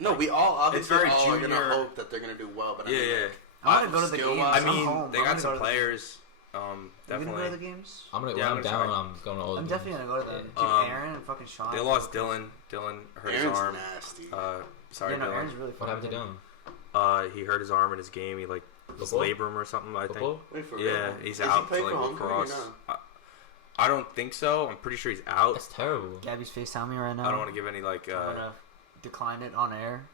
No, we all obviously very all junior. are gonna hope that they're gonna do well. But Yeah. I'm gonna go to the games. I mean, they got some players. Definitely. You gonna go to the games? I'm gonna. Yeah, I'm down. I'm going to all. I'm definitely gonna go to them. Yeah. Dude, Aaron and fucking Sean. They lost Dylan. Dylan hurt his arm. Nasty. Sorry, Dylan. Aaron's really what happened to Dylan? He hurt his arm in his game. He like was labrum or something. I think. Wait, for yeah, real? he's out for like lacrosse. I don't think so. I'm pretty sure he's out. That's terrible. Gabby's FaceTiming me right now. I don't want to give any like. I'm gonna decline it on air.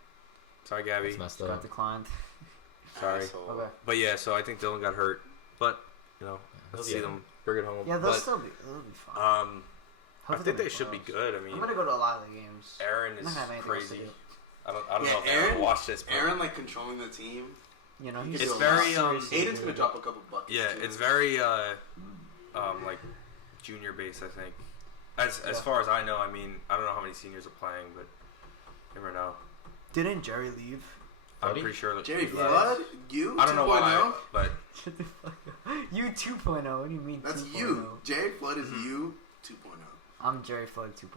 Sorry, Gabby. That's messed Got up. declined. Sorry. Okay. But yeah, so I think Dylan got hurt. But you know, let's see them bring it home. Yeah, they'll still be. They'll be fine. I think they should be good. I mean, I'm gonna go to a lot of the games. Aaron is crazy. I don't know if Aaron watched this. But Aaron like controlling the team. You know, it's very Aiden's gonna drop a couple buckets. Yeah, it's very like junior based. I think. As far as I know, I mean, I don't know how many seniors are playing, but you never know. Didn't Jerry leave? I'm pretty sure that Jerry Flood, you. I don't know why, but you 2.0. What do you mean? That's 2.0? you. Jerry Flood is you 2.0. I'm Jerry Flood 2.0.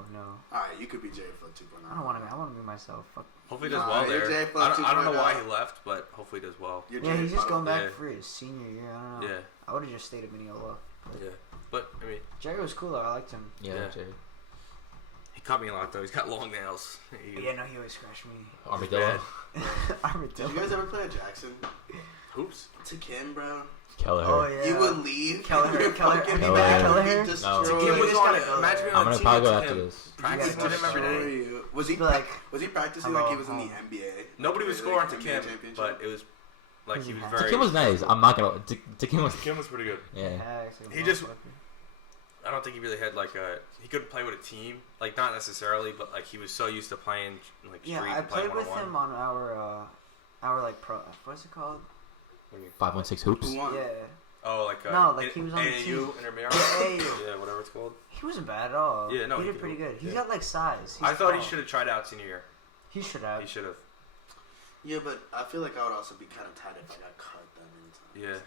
Alright, you could be Jerry Flood 2.0. I don't want to be. I want to be myself. Fuck. Hopefully he does well there. I don't know why he left, but hopefully he does well. Yeah, he's just going back for his senior year. I don't know. Yeah. I would have just stayed at Mineola. Yeah, but I mean, Jerry was cool though. I liked him. Yeah, Jerry. He cut me a lot though. He's got long nails. Yeah, no, he always scratched me. Armadillo. Armadillo. Did you guys ever play at Jackson? Hoops. To Ken, bro. Kelleher. Oh yeah. You would leave. Kelleher. Kelleher. No. He was on it. Imagine I'm gonna probably go after this. Practice with him every day. Was he practicing like he was in the NBA? Nobody was scoring to Kim, but it was like he was very. Kim was nice. I'm not gonna. Kim was pretty good. Yeah. He just. I don't think he really had like a. He couldn't play with a team, like not necessarily, but like he was so used to playing like street. Yeah, I played with him on our like pro. What's it called? 516 hoops. Yeah. Oh, like no, like he was on the team. Yeah, whatever it's called. He wasn't bad at all. Yeah, no, he did pretty good. He's got like size. I thought he should have tried out senior year. He should have. He should have. Yeah, but I feel like I would also be kind of tight if I got cut then. Yeah.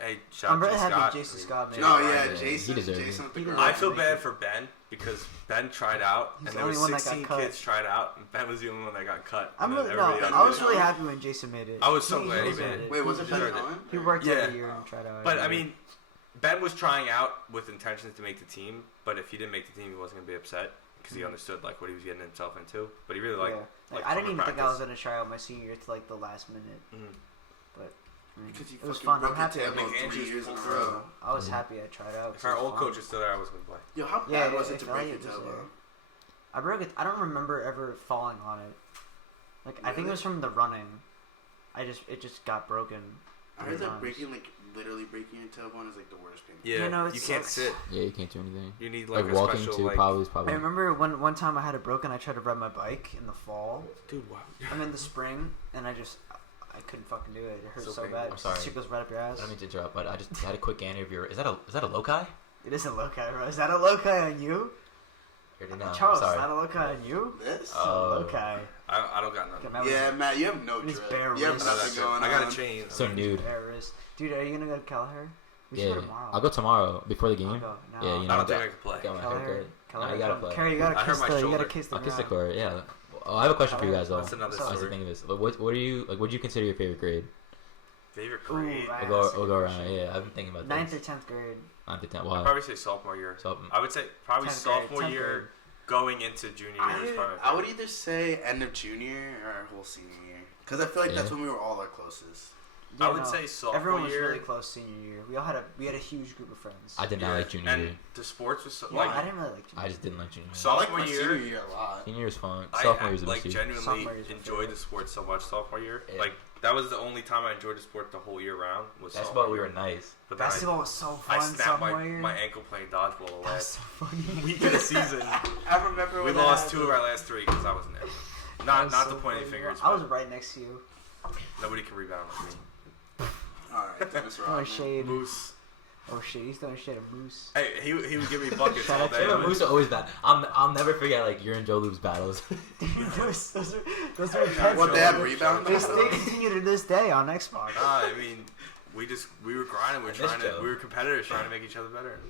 Hey, shout I'm out really to happy Scott. Jason Scott made No, it. yeah, He Jason. deserved it. Jason with the He girl. I feel bad for Ben because Ben tried out, He's and the there were only one that got 16 cut. kids tried out, and Ben was the only one that got cut. I'm And then really, no, everybody else I was did. really happy when Jason made it. I was so glad he deserved made it. Wait, was it Ben deserved it. Cohen? He worked Yeah. every year and tried out. But every I year. mean, Ben was trying out with intentions to make the team, but if he didn't make the team, he wasn't gonna be upset because he understood like what he was getting himself into. But he really liked. yeah. like, I didn't coming even to think I was practice. gonna try out my senior year to like the last minute. Mhm. But Because you it was fucking fun. broke I'm your happy. I tailbone McAndrews 3 years in a pulled row. I was happy I tried out. If our old coach is still there, I was gonna play. Yo, how Yeah, bad was it if to break your Elliot was there. tailbone? I broke it. I don't remember ever falling on it. Like I think it Really? was from the running. It just got broken. I heard that times. breaking, like, literally breaking your tailbone is, like, the worst pain. Yeah, You know, you it can't sucks. sit. Yeah, you can't do anything. You need Like like, a walking special too, like. probably is I probably. remember one time I had it broken. I tried to ride my bike in the fall. Dude, wow. I'm in the spring, and I couldn't fucking do it. It hurt So so painful. bad. I'm sorry. Shit goes right up your ass. I don't mean to interrupt, but I just had a quick gander of your. Is that a loci? It is a loci, bro. Is that a loci on you? Or did not? Charles, Sorry. is that a loci on you? This? It's a loci. I don't got nothing. That Yeah, was Matt, you have no It's drip. bare You have wrist. No, nothing that's it. going on. I got a chain. So nude. embarrassed. Dude, are you gonna go to Kelleher? We should Yeah, go tomorrow. I'll go tomorrow before the I'll game. go. No. Yeah, you I know, don't think I can play. got my Kelleher. haircut. Kelleher. No, you gotta play. Carrie, you gotta I hurt kiss my the. You gotta shoulder. kiss the I'll kiss the ground. court. Yeah. Oh, I have a question for you guys though. That's another I was story. thinking of this. What are you like? What do you consider your favorite grade? Favorite Ooh, grade? right. We'll go around. Yeah, I've been thinking about 9th or this. 10th grade. 9th to 10th. I'd Why? probably say sophomore year. So, I would say probably 10th grade, sophomore 10th year grade. going into junior year is probably. I would either say end of junior or our whole senior year. Because I feel like that's Yeah. when we were all our closest. I would say sophomore everyone was year. really close senior year. We had a huge group of friends. I did not like junior and year. the sports was so, Yeah, like I didn't really like junior. I just didn't like junior year. So- I like Sophomore my year- senior year a lot. Senior year is fun. I Sophomore year is the like best year. genuinely Sophomore year's my enjoyed favorite. the sport so much sophomore year. Yeah. Like that was the only time I enjoyed the sport the whole year round. Was That's sophomore why we year. were nice. But then Basketball was so I fun snapped sophomore year. my ankle playing dodgeball the That was last so funny. week of the season. I remember We when that lost 2 happened. of our last 3 because I wasn't there. That Not was not so to point any funny. fingers. I was but right next to you. nobody can rebound like me. Alright, Dennis Oh Rodman. shade. Moose. Oh shit, he's throwing shit at Moose. Hey, he would give me buckets Shout all out to day. Yeah, Moose are always bad. I'll never forget like your and Joe Loop's battles. Dude, those are intense. What, they had bro. rebound They battles? continue to this day on Xbox. I mean, we were grinding. I miss Joe. We were competitors trying to make each other better.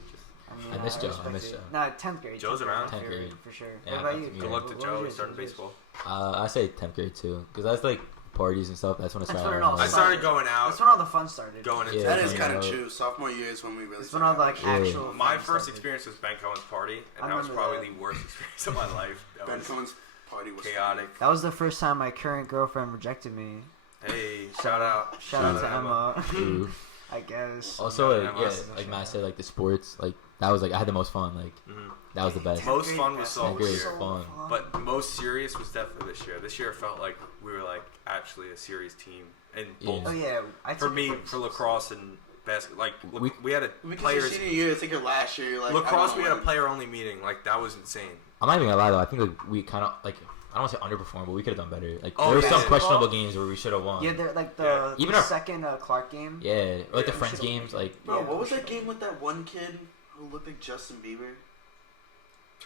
I I miss Joe, I respect miss it. Joe. No, 10th grade. Joe's 10th grade, around. my 10th favorite, grade. for sure. Yeah, what about you? good Good luck to What Joe. was He's starting yours? baseball. I say 10th grade too, because that's like parties and stuff. That's when it That's started. when it all I started going out, That's when all the fun started. going into. Yeah, That is yeah, kind of yeah. true. Sophomore year is when we really It's when all the like Yeah. actual. My fun first started. experience was Ben Cohen's party, and I that was remember probably that. the worst experience of my life. That Ben was Cohen's party was chaotic. That was the first time my current girlfriend rejected me. Hey, shout out. Shout out to Emma. Ooh. I guess. Also, Yeah, like, that yeah, was- like Matt said, like the sports, like that was like I had the most fun. Like Mhm. that was the best. Most fun was Tenth sophomore grade year, was fun. but most serious was definitely this year. This year it felt like we were like actually a serious team, and both Oh yeah, I for took me it for lacrosse and basketball. Like We- we had a Because players. your senior year, it's like your last year. You're like, Lacrosse, I we don't had a know player only meeting. Like that was insane. I'm not even gonna lie though. I think like we kind of like I don't want to say underperformed, but we could have done better. Like Oh, there were yeah. some Basketball? questionable games where we should have won. Yeah, they're like the, Yeah. Even the our- second Clark game. Yeah, or like the Yeah, we friends should've- games. Like Bro, Yeah, what was for that sure. game with that one kid who looked like Justin Bieber?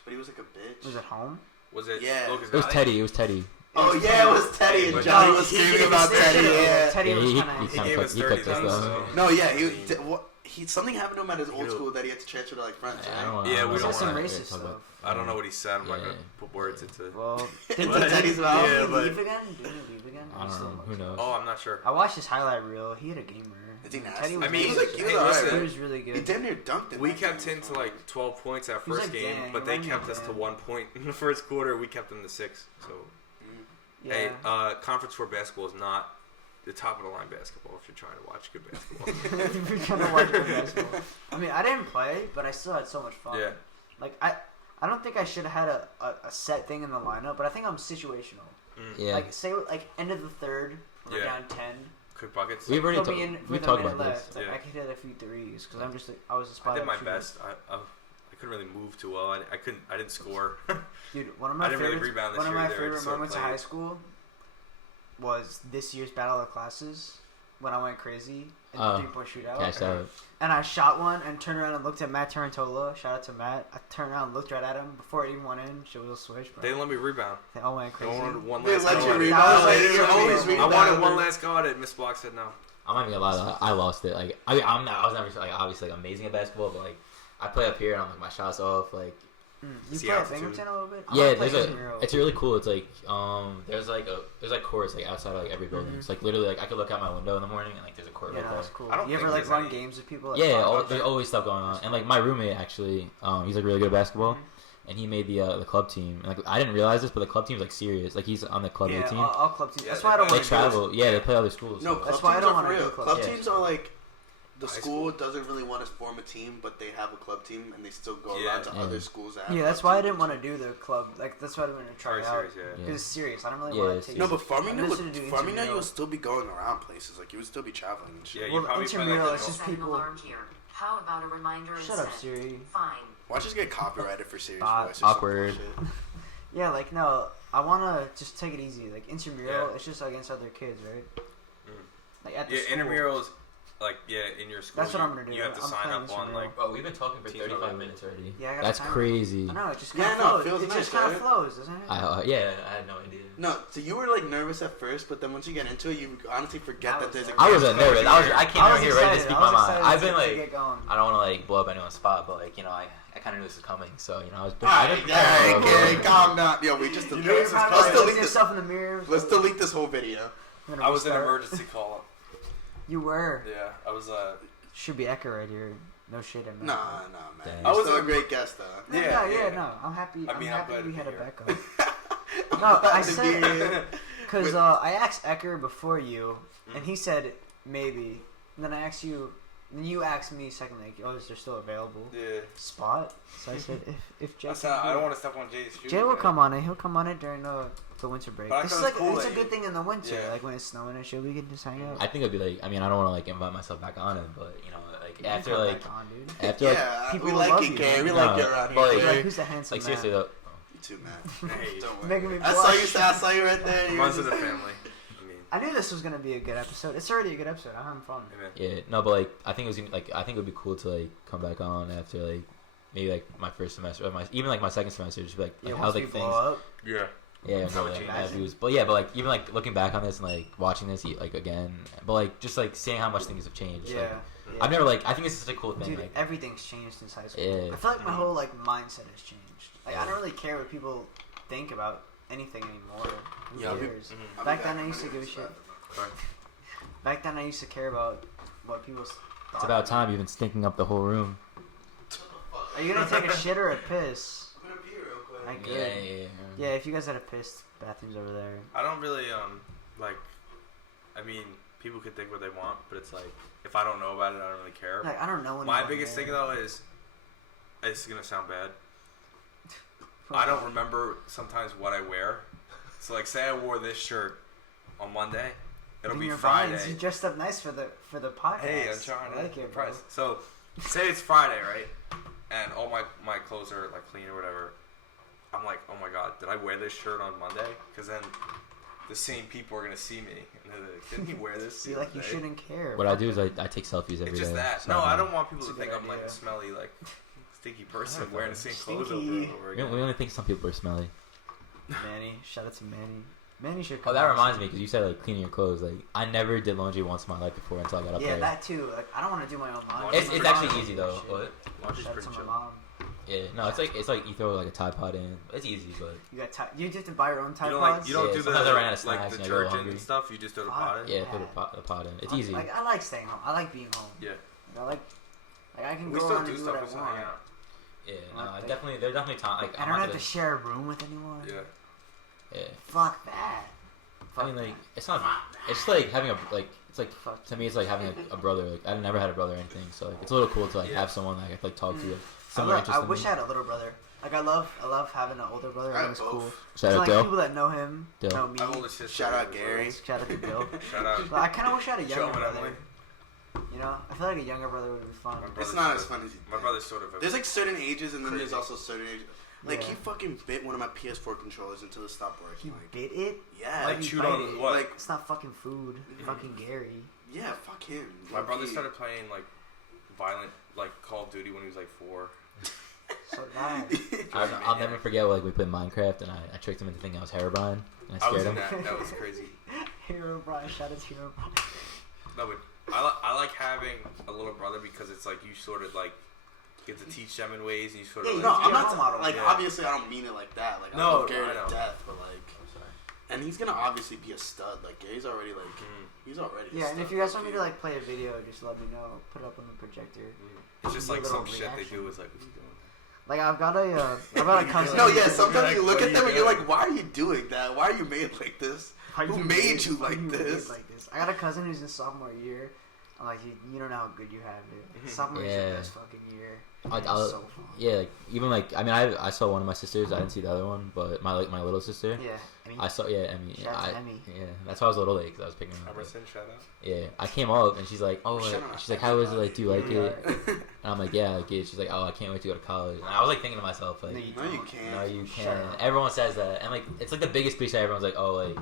But he was like a bitch. Was it home? Was it? Yeah. Lucas it was Valley? Teddy. It was Teddy. Oh yeah, it was Teddy, and But Johnny no, was he screaming gave about us Teddy. the- Yeah. Teddy Yeah, was he kind of. kinda gave cooked- us he 30 cooked us though, though. so- No, yeah, I mean, something happened to him at his old you- school that he had to transfer to like France. I Right? don't Yeah, we know. don't There's some wanna- racist talk about- I don't know what he said. I'm not Yeah. gonna put words into. Well, Into Teddy's mouth. Yeah, Did he but- leave again? Did he leave again? I don't He's know. still Who looks- knows? Oh, I'm not sure. I watched his highlight reel. He had a gamer. Is he nasty? Teddy was I mean, he was like, he was hey, alright, listen, he right? was really He good. damn near dunked in We that kept game. him to like 12 points that He was first like game, Dan, but he they reminded kept me us of to Dan. 1 point in the first quarter. We kept them to 6. So, Yeah. hey, Conference 4 basketball is not the top of the line basketball if you're trying to watch good basketball. If you're trying to watch good basketball. I mean, I didn't play, but I still had so much fun. Yeah. Like I don't think I should have had a set thing in the lineup, but I think I'm situational. Yeah, Like say like end of the third, we're Yeah. down 10. Quick buckets. we've already Put me in we with a talked minute about left. this. Like, Yeah. I could hit a few threes because I'm just like, I was a I spot did up my shooter. best. I couldn't really move too well. I couldn't. I didn't score. Dude, one of my I didn't really favorites, rebound this one of year my either, I favorite just sort of moments of played. high school was this year's Battle of Classes when I went crazy in the Oh, 3-point shootout. Cashed out. And I shot one and turned around and looked at Matt Tarantola. Shout out to Matt. I turned around and looked right at him before it even went in. Shit was a switch, bro. They didn't let me rebound. They all went I crazy. wanted one They last let go you at it. rebound. That was like- You're I always wanted I rebounding. wanted one last go at it. Miss Block said no. I'm not even gonna lie. I lost it. Like I was never like obviously like amazing at basketball, but like I play up here and I'm like my shots off. Like you play at Binghamton a little bit. Yeah, it's really cool. It's like there's like courts like outside of like every building. It's like literally like I could look out my window in the morning and like there's a court right there. That's cool. You ever like run games with people? There's always stuff going on. And like my roommate actually, he's like really good at basketball. And he made the club team. And, like I didn't realize this, but the club team's like serious. Like he's on the club A team. All club teams. That's why I don't want to travel. Yeah, they play other schools. No, so. that's why I don't want to do club teams. Are like the school doesn't really want to form a team, but they have a club team and they still go around to other schools. That have that's why I didn't want to do the club. Like that's why I didn't want to try it out. Because it's serious. I don't really want to take. No, but farming you would still be going around places. Like you would still be traveling and shit. Yeah, you probably intramural. It's just people. How about a reminder? Shut up, Siri. Fine. Watch us get copyrighted for serious voice. Awkward. Yeah, like no, I wanna just take it easy. Like intramural, it's just against other kids, right? Like at the school. Intramurals, like in your school. That's what I'm gonna do. You have to sign up on like. Bro, we've been talking for 35 minutes already. Yeah, that's crazy. I know it just kind of flows. It just kind of flows, doesn't it? I had no idea. No, so you were like nervous at first, but then once you get into it, you honestly forget that there's a. I wasn't nervous. I came over here ready to speak my mind. I've been like, I don't want to like blow up anyone's spot, but like I kind of knew this was coming, so I was. Alright, calm down. Yo, we just. Let's delete yourself in the mirror. Let's delete this whole video. I was in emergency call. You were. Yeah, I was. Should be Echo right here. No shit, man. Nah, man. I was still a great guest though. Yeah. No, I'm happy. I'm happy we had a backup. No, I said because I asked Ecker before you, and he said maybe. And then I asked you. Then you asked me second, like, oh, is there still available spot? So I said, if Jay, I don't want to step on Jay's shoes. Jay will come on it. He'll come on it during the winter break. But this is like it's a good thing in the winter, like when it's snowing and shit. We can just hang out. I think it'd be like, I mean, I don't want to like invite myself back on it, but you know, like after like people like you, Gary. We like you around here. Like, who's the handsome like seriously though. You too, man. Hey, don't worry. Making me I saw you right there. Runs in the family. I knew this was gonna be a good episode. It's already a good episode. I'm having fun. Yeah, no, but like I think it was gonna, like I think it would be cool to like come back on after like maybe like my first semester or even like my second semester, just be like how like things. Yeah. Yeah, but like even like looking back on this and like watching this like again, but like just like seeing how much things have changed. Yeah. Like, I've never like I think it's such a cool thing. Dude, like, everything's changed since high school. Yeah. I feel like my whole like mindset has changed. Like I don't really care what people think about anything anymore. Who cares? Back then I used to give a shit. Back then I used to care about what people thought. It's about time you've been stinking up the whole room. Are you gonna take a shit or a piss? I'm gonna pee real quick. Yeah. Yeah, if you guys had a piss, bathroom's over there. I don't really like. I mean, people can think what they want, but it's like if I don't know about it, I don't really care. Like I don't know. My biggest thing though is, it's gonna sound bad. I don't remember sometimes what I wear. So like, say I wore this shirt on Monday. It'll be Friday. You dressed up nice for the podcast. Hey, I'm trying to like it, price. So, say it's Friday, right? And all my clothes are like clean or whatever. I'm like, oh my god, did I wear this shirt on Monday? Because then the same people are gonna see me and they're like, didn't he wear this? See, like you shouldn't care. What I do is I take selfies every day. It's just that. No, I don't want people to think I'm like a smelly, like stinky person wearing the same clothes over and over again. We only think some people are smelly. Manny, shout out to Manny. Manny should. Oh, that reminds me because you said like cleaning your clothes. Like I never did laundry once in my life before until I got up there. Yeah, that too. Like I don't want to do my own laundry. It's actually easy though. What? Shout out to my mom. Yeah, no, it's like you throw like a Tide Pod in. It's easy, but you got you just have to buy your own Tide Pods. You don't do the like detergent and stuff. You just throw the pot in. Yeah, put the pot in. It's easy. Like I like staying home. I like being home. Yeah. Like I can go around and do what I want. Yeah, no, there's definitely time. Like I don't have to share a room with anyone. Yeah. Yeah. Fuck that. I mean, like it's not. It's like having it's like to me, it's like having a brother. Like I never had a brother or anything, so like it's a little cool to like have someone like I can like talk to. I wish I had a little brother. Like I love having an older brother. I think it's cool. Shout out like Dill. people that know him know me. Shout out Gary. Shout out to Bill. Shout out. But I kind of wish I had a younger brother. You know, I feel like a younger brother would be fun. It's not as fun as you think. My brother's sort of. There's like certain ages, and then there's also certain ages. Like he fucking bit one of my PS4 controllers until it stopped working. He bit it? Yeah. Like chewed on it. What? Like it's not fucking food. Fucking Gary. Yeah, fuck him. My brother started playing like violent like Call of Duty when he was like 4. So bad. I'll never forget like we played Minecraft and I tricked him into thinking I was Herobrine and I scared him. That was crazy. Herobrine, shout out to Herobrine. No, but I like having a little brother because it's like you sort of like get to teach them in ways, and you sort of. Yeah, like, no, I'm Yeah, not model. like Yeah. obviously I don't mean it like that. Like I No, love Gary I to know. death, but like, and he's gonna obviously be a stud. Like Gary's already like he's already. Yeah, a and stud, if you guys like, want me to like play a video, just let me know. Put it up on the projector. It's just Do a like little some shit they reaction. do is like, what are you doing? Like I've got a cousin. No, yeah. You're Sometimes like, you look what at are them you and you're doing? like, why are you doing that? Why are you made like this? Why Who you made you why like you made this? like this? I got a cousin who's in sophomore year. I'm like, you don't know how good you have it. Sophomore year's Yeah. the best fucking year. I'll- It's so fun. Yeah, like even like I mean I saw one of my sisters. I didn't see the other one, but my little sister. Yeah, I mean, I saw Emmy. shout out to I- Emmy. Yeah, that's why I was a little late because I was picking her up. Emerson, shout out. Yeah, I came up and she's like, oh, Shout like, out she's like, how is it? everybody. Like, do you like Yeah. it? And I'm like, yeah, I like it. She's like, oh, I can't wait to go to college. And I was like thinking to myself, like, No, you No, you don't. can't. no, you Shut can't. up. Everyone says that, and like, it's like the biggest cliche. Everyone's like, oh,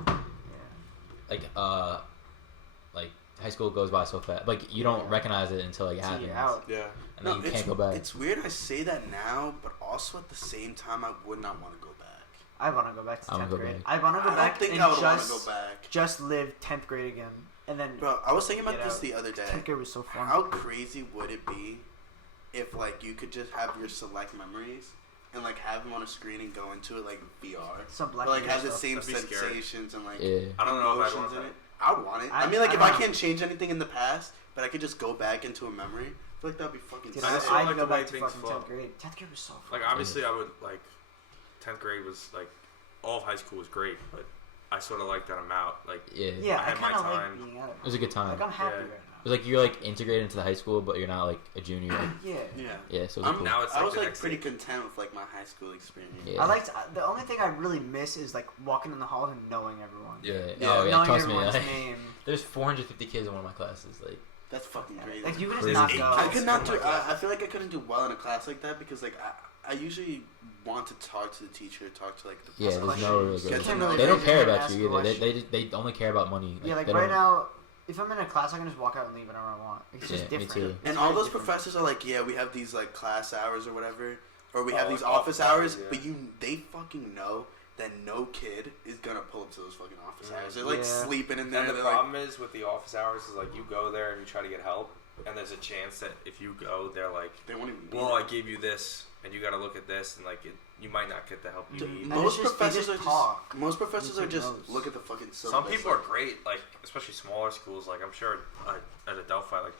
like high school goes by so fast. Like, you don't Yeah. recognize it until like it So happens, you're out. Yeah. and then you it's, can't go back. It's weird I say that now, but also at the same time I would not want to go back. I want to go back to I wanna 10th go grade. back. I want to go I back don't think and I would want to just go back. just live 10th grade again, and then Bro, I was thinking about Get this out. the other day. 10th grade was so fun. How crazy would it be if like you could just have your select memories and like have them on a screen and go into it like VR, Some Black but like Mirror have the stuff. same That'd be scary. sensations and like Yeah, I don't know if I'd emotions want in that. it. I would want it. I I- mean, like I if I don't know. can't change anything in the past, but I could just go back into a memory. I feel like that'd be fucking Dude, I sick. just don't I'd like go the way back to things fucking flow. 10th grade. 10th grade was so fun. Like obviously, I would like 10th grade was like all of high school was great, but I sort of like that I'm out. Like yeah. yeah, I I had my kind of time. like being out. It was a good time. Like I'm happy Yeah. right It was like you're like integrated into the high school, but you're not like a junior. now. Yeah. Yeah. Yeah, so it was I'm- cool. now it's I like was the like next pretty thing. content with like my high school experience. Yeah. I liked the only thing I really miss is like walking in the halls and knowing everyone. Yeah. Yeah. Oh yeah. Knowing Trust me. everyone's Like, name. there's 450 kids in one of my classes. Like, That's fucking crazy. Like you could just Crazy. not Eight go. I could not Oh do. my God. I feel like I couldn't do well in a class like that because like I usually want to talk to the teacher, talk to like the yeah, professor. there's no really Get good. to Can't know really They don't raise care your hand about and you ask a either. question. They only care about money. Yeah, like they right don't- now, if I'm in a class, I can just walk out and leave whenever I want. It's just Yeah, me different. too. It's And all very those different. professors are like, yeah, we have these like class hours or whatever, or we Oh, have these like office office hours, hours, yeah. but they fucking know that no kid is gonna pull up to those fucking office Mhm. hours. They're like Yeah. sleeping in there. And the They're like, problem is with the office hours is like you go there and you try to get help, and there's a chance that if you go, they're like, they won't even. Be well, there. I gave you this, and you got to look at this, and like you might not get the help you Dude, need. And most it's just- they professors just are talk. just most professors They are take just notes. look at the fucking syllabus. Some people are great, like especially smaller schools. Like I'm sure at Adelphi, like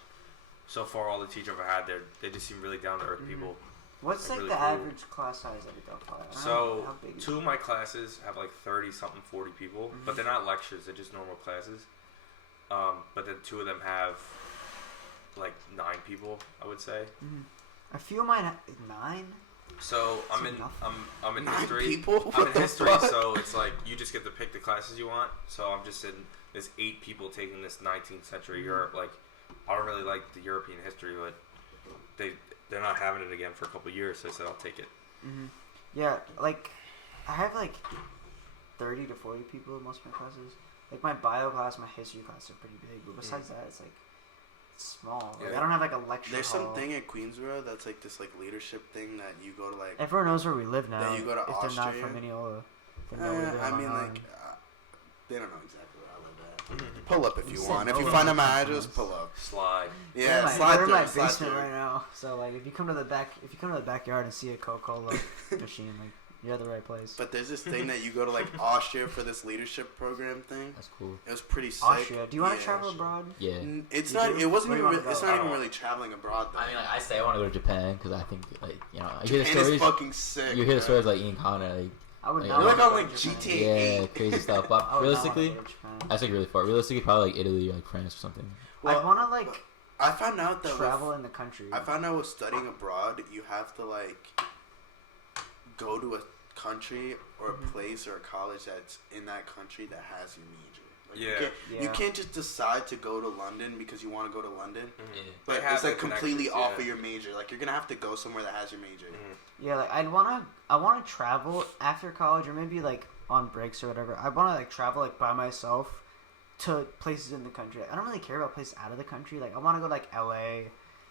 so far all the teachers I've had there, they just seem really down to earth Mhm. people. What's Like, like really the cool. average class size at Adelphi? I don't know So how big is two it? of my classes have like 30 something, 40 people, but they're not lectures; they're just normal classes. But then two of them have like 9 people, I would say. A few of mine have 9. So I'm That's in enough. I'm in 9 history. people. I'm What in the history, fuck? so it's like you just get to pick the classes you want. So I'm just in there's 8 people taking this 19th century Europe. Like I don't really like the European history, but they're not having it again for a couple of years. So I said I'll take it. Yeah, like I have like 30 to 40 people in most of my classes. Like my bio class, my history class are pretty big, but besides that, it's like small. Like, Yeah. I don't have like a lecture There's hall. something at Queensboro that's like this like leadership thing that you go to like. Everyone knows where we live now. Then you go to if they're not Austria. from Mineola, they know we live in I mean Long like they don't know exactly where I live at. Mm-hmm. Pull up if You you said want. If no you a find out bunch my of address, times. pull up. Slide. Yeah, we're slide in my through. Slide basement through. right now. So like, if you come to the backyard and see a Coca-Cola machine, like you're at the right place. But there's this thing that you go to like Austria for this leadership program thing. That's cool. It was pretty sick. Austria. Do you want to Yeah. travel abroad? Yeah. It's You not. do? It wasn't Where even. do you wanna It's go? not I even don't really traveling abroad though. I mean, like I say, I want to go to Japan because I think, like, you know, you hear the Japan is stories. fucking sick. You hear the bro. stories like Ian Connor, like, I would Like, not. you're like wanna on, go like, to Japan. GTA. yeah, crazy stuff. I But would not wanna realistically, go to Japan. that's like really far. Realistically, probably like Italy or like France or something. Well, I want to like I found out that travel in the country. I found out with studying abroad, you have to like go to a country or a place or a college that's in that country that has your major. Like, Yeah. you Yeah. can't just decide to go to London because you want to go to London, Yeah. but They have it's like the completely connections, off yeah. of your major. Like you're gonna have to go somewhere that has your major. Yeah, like I want to travel after college or maybe like on breaks or whatever. I want to like travel like by myself to places in the country. I don't really care about places out of the country. Like I want to go to, like LA,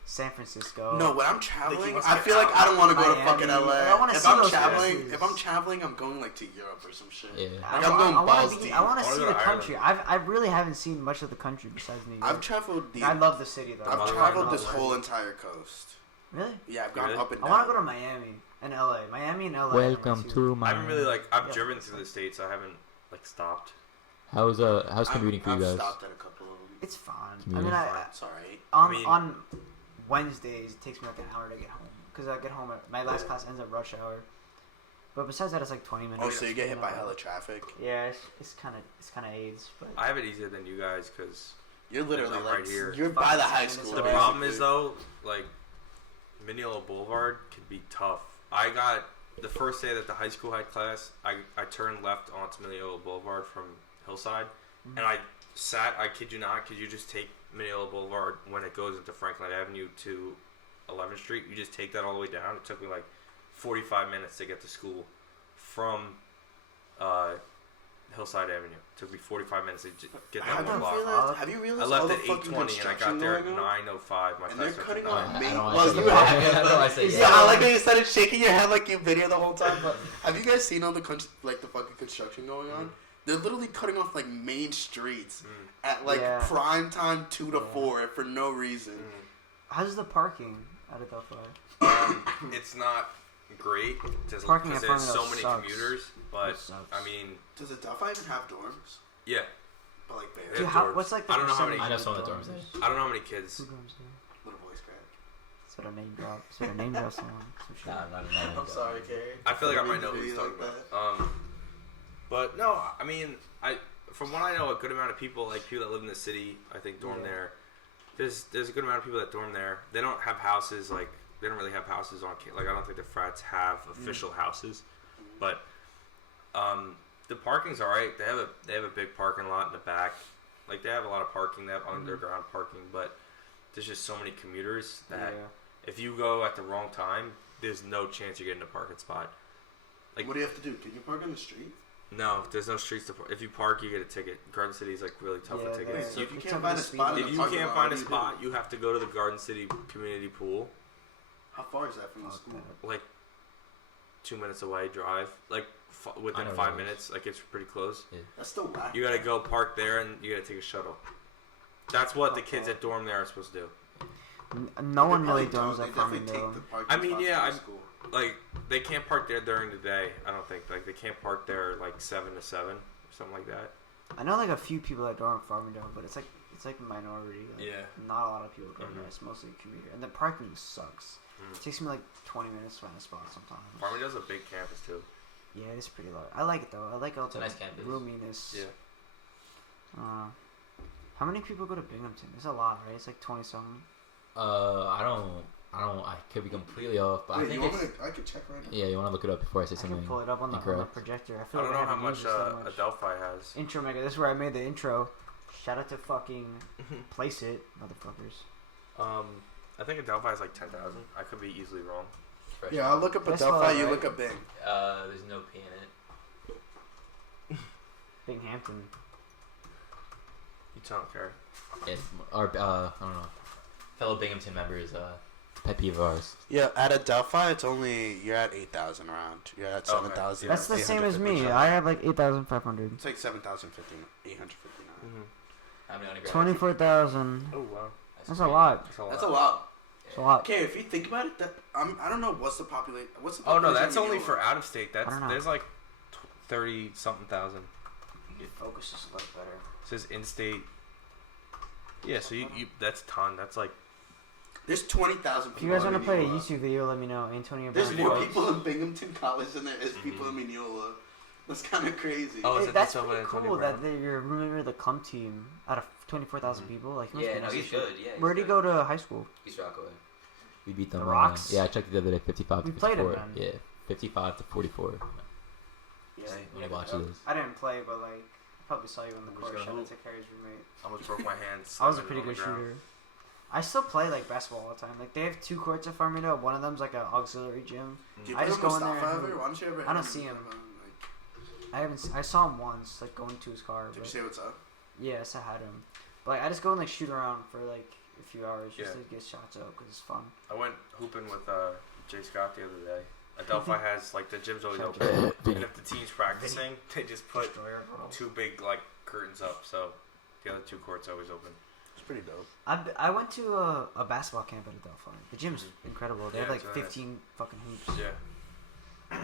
San Francisco. No, when I'm traveling, wants I to feel get like out. I don't want to go to Miami. fucking LA. I wanna If see I'm those traveling, places. if I'm traveling, I'm going like to Europe or some shit. Yeah. Like I'm going balls deep. I want to I wanna see go the to country. I really haven't seen much of the country besides New York. I've traveled deep. I love the city though. I've Motherfucker. traveled this Really? whole entire coast. Really? Yeah, I've gone Really? up and I down. want to go to Miami and LA. Miami and LA. Welcome to I my. haven't really I've Yeah. driven through the states. I haven't stopped. How's commuting for you I've guys? stopped at a couple of them. It's fun. I Commuting. mean, It's alright. on Wednesdays it takes me like an hour to get home because I get home at my last class ends at rush hour. But besides that, it's like 20 minutes. Oh, so you get hit by hella traffic? Yeah, it's kind of AIDS, but I have it easier than you guys because You're literally I'm like right here. you're by the 5 high minutes school. the away. problem is basically. though, like Mineola Boulevard can be tough. I got the first day that the high school had class. I turned left onto Mineola Boulevard from Hillside, and I kid you not, because you just take Mineola Boulevard when it goes into Franklin Avenue to 11th Street. You just take that all the way down. It took me like 45 minutes to get to school from Hillside Avenue. It took me 45 minutes to get that one block. Have you realized I all left the at fucking 8:20 and I got construction there at going on? 9:05. My And they're class cutting started off at main. I don't Well, like you that. have- I know I say yeah, yeah. I like how you started shaking your head like you video the whole time. But have you guys seen all the the fucking construction going on? They're literally cutting off like main streets at like Yeah. prime time 2 to Yeah. 4 for no reason. how's the parking out of Delphi? It's not great just Parking because at there's so Farmingdale many sucks. commuters, but It sucks. I mean, Does it Delphi even have dorms? yeah, But like bare Yeah. Dude, dorms. what's like the I don't know how many- percentage I know some of the dorms dorms there? I don't know how many kids. Who dorms there? little voice crack. Sort of name drop. Sort of name drop someone. Some shit. Nah, not I'm sorry, Carrie. I feel like I Didn't might mean know to who do he's you talking like about. But no, I mean, from what I know, a good amount of people, like people that live in the city, I think dorm Yeah. there. There's a good amount of people that dorm there. They don't have houses like they don't really have houses on like I don't think the frats have official houses, but the parking's alright. They have a big parking lot in the back. Like they have a lot of parking. They have underground parking, but there's just so many commuters that Yeah. if you go at the wrong time, there's no chance you're getting a parking spot. Like What do you have to do? Can you park on the street? no, there's no streets to park. If you park, you get a ticket. Garden City is like really tough Yeah, with tickets. So You if you It's can't up find to a speed. spot in if the you parking can't lot, find a what do you spot, do? you have to go to the Garden City community pool, How far is that from the Fuck school? that. like 2 minutes away drive, like I within know 5 where it is. minutes. Like it's pretty close. That's still whack. You gotta go park there and you gotta take a shuttle. That's what the Fuck kids that. at dorm there are supposed to do. No one They really probably dorms don't. at They definitely take Farmingdale. the parking I mean, spots yeah, from I'm- the school. Like they can't park there during the day. I don't think like they can't park there like 7 to 7 or something like that. I know like a few people that dorm at Farmingdale, but it's like a minority. Like, Yeah. Not a lot of people go there. Mhm. It's mostly commuter, and the parking sucks. Mm. It takes me like 20 minutes to find a spot sometimes. Farmingdale's a big campus too. Yeah, it's pretty large. I like it though. I like all It's a the nice campus. roominess. Yeah. How many people go to Binghamton? It's a lot, right? It's like 20 something. I don't. I could be completely off, but I Wait, think you want it's. me to, I could check right now. Yeah, you want to look it up before I say I something can pull it up on the incorrect. projector. I I feel don't like know I how haven't much used this that much. Adelphi has. Intro mega. This is where I made the intro. Shout out to fucking Place It, motherfuckers. I think Adelphi has like 10,000. I could be easily wrong. Yeah, I'll look up That's Adelphi. fine, You right? look up Bing. There's no P in it. Binghamton. You don't care. It's our I don't know, fellow Binghamton members pet peeve of ours. Yeah, at Adelphi, it's only you're at 8,000 around. You're at Okay. 7,000. That's the same as me. 859. I have like 8,500. It's like 7,859. How many undergrads? 24,000. Oh wow, That's a lot. That's a lot. It's a lot. Okay, if you think about it, that I don't know what's the population. What's the Oh population? no, that's of only Mineola? for out of state. I don't know. There's like 30 something thousand. Focus is a lot better. It says in state. Yeah, so you that's a ton. That's like There's 20,000 If people. you guys in want to play a Mineola. YouTube video, let me know. Antonio There's Brown. more videos. people in Binghamton College than there is people in Mineola. That's kind of crazy. Oh, is Hey, it that's the Silva pretty Antonio cool Brown? that you're a member of the club team out of 24,000 people. Like, he must Yeah, be no, nice he's as shit. good. Yeah. Where'd he go to high school? East Rockaway. We beat them. The Rocks? Yeah, I checked it the other day. 55 We to played 54. him then. Yeah, 55 to 44. Yeah, When you watch this. I didn't play, but like, I probably saw you on the Who's court. gonna Shout out hoop? to Carrie's roommate. I almost broke my hands. I was a pretty good shooter. I still play like basketball all the time. Like, they have 2 courts at Farmingdale. One of them's like an auxiliary gym. Do you I play just with go in there Mustafa and ever? Why don't you ever? I don't hit see him. Like, I haven't. I saw him once, like going to his car. did you But say what's up? yes, I had him. But like, I just go and like shoot around for like a few hours just Yeah. to get shots up because it's fun. I went hooping with Jay Scott the other day. Adelphi has like the gym's always Shout open, and if the team's practicing, they just put Destroyer, bro. 2 big like curtains up, so the other 2 courts always open. It's pretty dope. I went to a basketball camp at Adelphi. The gym's incredible. They Yeah, have like it's really 15 fucking hoops. Yeah,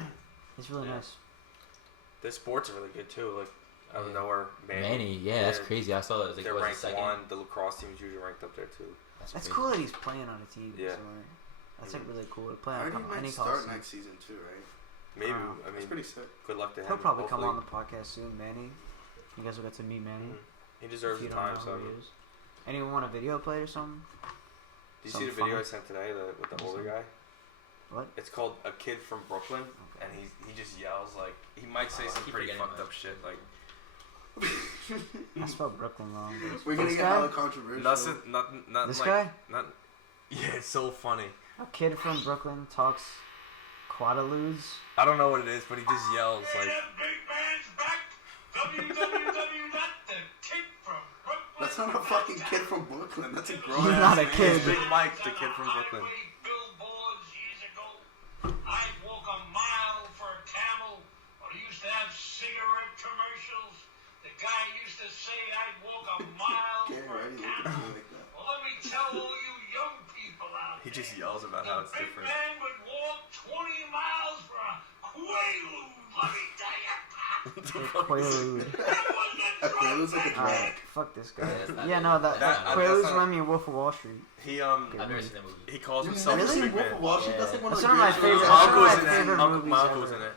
It's really Yeah. nice. the sports are really good too. Like out of nowhere, Manny, yeah, that's crazy. I saw that. It was like, They're what was ranked the second? 1. The lacrosse team's usually ranked up there too. That's crazy. cool that he's playing on a team. Yeah. Somewhere. That's like really cool to play I on heard he any might college start team. next season too, right? Maybe. Wow. I That's mean, pretty sick. good luck to him. He'll probably come hopefully. on the podcast soon, Manny. You guys will get to meet Manny. He deserves If you the don't time. know So, who he is. Anyone want a video play or something? did you Some see the video funny- I sent today with the older guy? What? It's called "A Kid from Brooklyn," Okay. and he just yells like he might say Oh, I some keep pretty forgetting fucked that. up shit like I spelled Brooklyn wrong. but it's- We're gonna this get guy? hella controversial. nothing This like guy? not. Yeah, it's so funny. A kid from Brooklyn talks quadaludes. I don't know what it is, but he just yells like. Big man's back. www.thekidfrombrooklyn. That's not a fucking kid from Brooklyn. That's a grown He's ass not a man. kid. Big Mike, the kid from Brooklyn. Billboards years ago. I'd walk a mile for a camel. Or used to have cigarette commercials. The guy used to say I'd walk a mile Can't for a already look at camel. me like that. Well, let me tell all you young people out He there. just yells about how it's The big different. man would walk 20 miles for a quaalude. Let me tell you. Quaalude. That was the A Quaalude's like a drug. drug. Fuck this guy. Yeah, that's not Yeah, it. no, that That- Quaaludes that's not- remind me of Wolf of Wall Street. He I've never seen that movie. he calls You've himself never a seen big Wolf man. of Wall Street? Yeah. That's like one of That's the one of my greatest favorite- movies. that's My one uncle of was my in it. favorite Uncle, movies my uncle ever. was in it.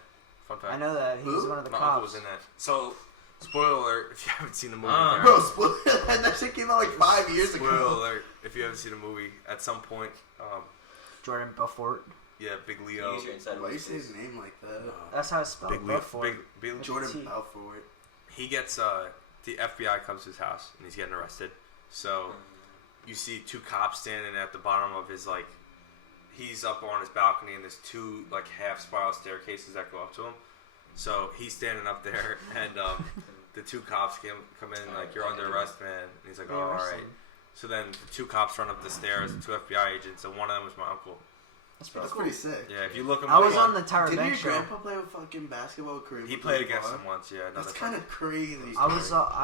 Fun fact. I know that. He's Who? one of the My cops. uncle was in it. So, spoiler alert if you haven't seen the movie. Ah. Bro, spoiler alert, that shit came out like 5 years ago. Spoiler alert if you haven't seen the movie. At some point, Jordan Belfort. yeah, Big You Leo. use your inside Why you voice. say his name like that? That's how it's spelled. Big Leo. Belfort. Big Jordan T. Belfort. He gets the FBI comes to his house and he's getting arrested. So you see 2 cops standing at the bottom of his like. He's up on his balcony and there's 2 like half spiral staircases that go up to him. So he's standing up there and the 2 cops come in like you're under arrest, man. And he's like, They oh, all arrest right. him. So then the 2 cops run up the stairs, the 2 FBI agents, and one of them was my uncle. That's pretty That's cool. pretty sick. Yeah, if you look him I up, was on the Tyra Didn't Banks your show. grandpa play with fucking basketball with Kareem? he played against him once. Yeah, That's another kind of crazy. I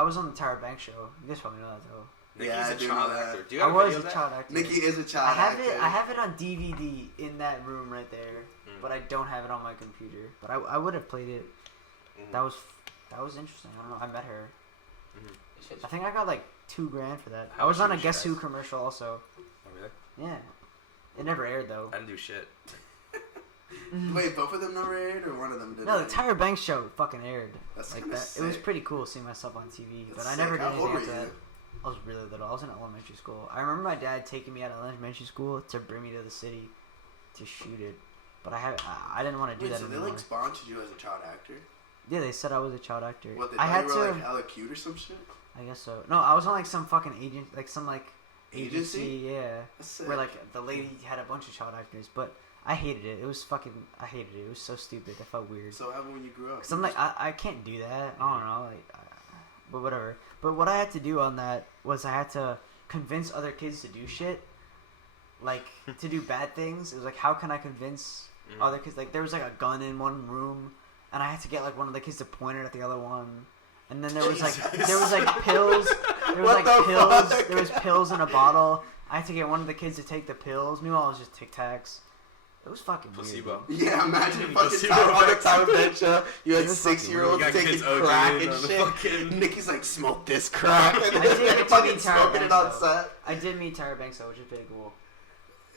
was on the Tyra Banks show. You guys probably know that though. Nicky's Yeah, I a do child know that. actor. Do you I have a was video a of that? child actor. Nikki is a I child have actor. it. I have it on DVD in that room right there, but I don't have it on my computer. But I would have played it. Mhm. That was interesting. I don't know. I met her. This shit's I think I got like $2,000 for that. How I was much on a was Guess you Who guys? commercial also. Oh, really? Yeah. It never aired though. I didn't do shit. Wait, both of them never aired, or one of them did? No, the Tyra Banks show fucking aired. That's Like kinda that. It was sick. pretty cool seeing myself on TV, but That's I never sick. did How anything old were after that. you? I was really little. I was in elementary school. I remember my dad taking me out of elementary school to bring me to the city to shoot it, but I didn't want to do Wait, that so they anymore. like sponsored you as a child actor? Yeah, they said I was a child actor. What, they I thought had you were to. like hella cute or some shit? I guess so. No, I was on like some fucking agent, like some like Agency? yeah, That's sick. where like the lady had a bunch of child actors, but I hated it. It was fucking. I hated it. It was so stupid. I felt weird. So what happened when you grew up? Cause I'm like, I can't do that. I don't know, like, but whatever. But what I had to do on that was I had to convince other kids to do shit, like to do bad things. It was like, how can I convince other kids? Like, there was like a gun in one room, and I had to get like one of the kids to point it at the other one. And then there was like pills. There was What like the pills. fuck? There was pills in a bottle. I had to get one of the kids to take the pills. Meanwhile, it was just Tic Tacs. It was fucking Placebo. weird. Yeah, imagine fucking Placebo time on the effect. time adventure. You had It was fucking 6-year-olds weird. You got taking kids OGing crack on and the shit. fucking- Nikki's like, smoke this crack. And I did get to fucking meet Tyra smoking it Banks, on though. set. I did meet Tyra Banks though, which is pretty cool.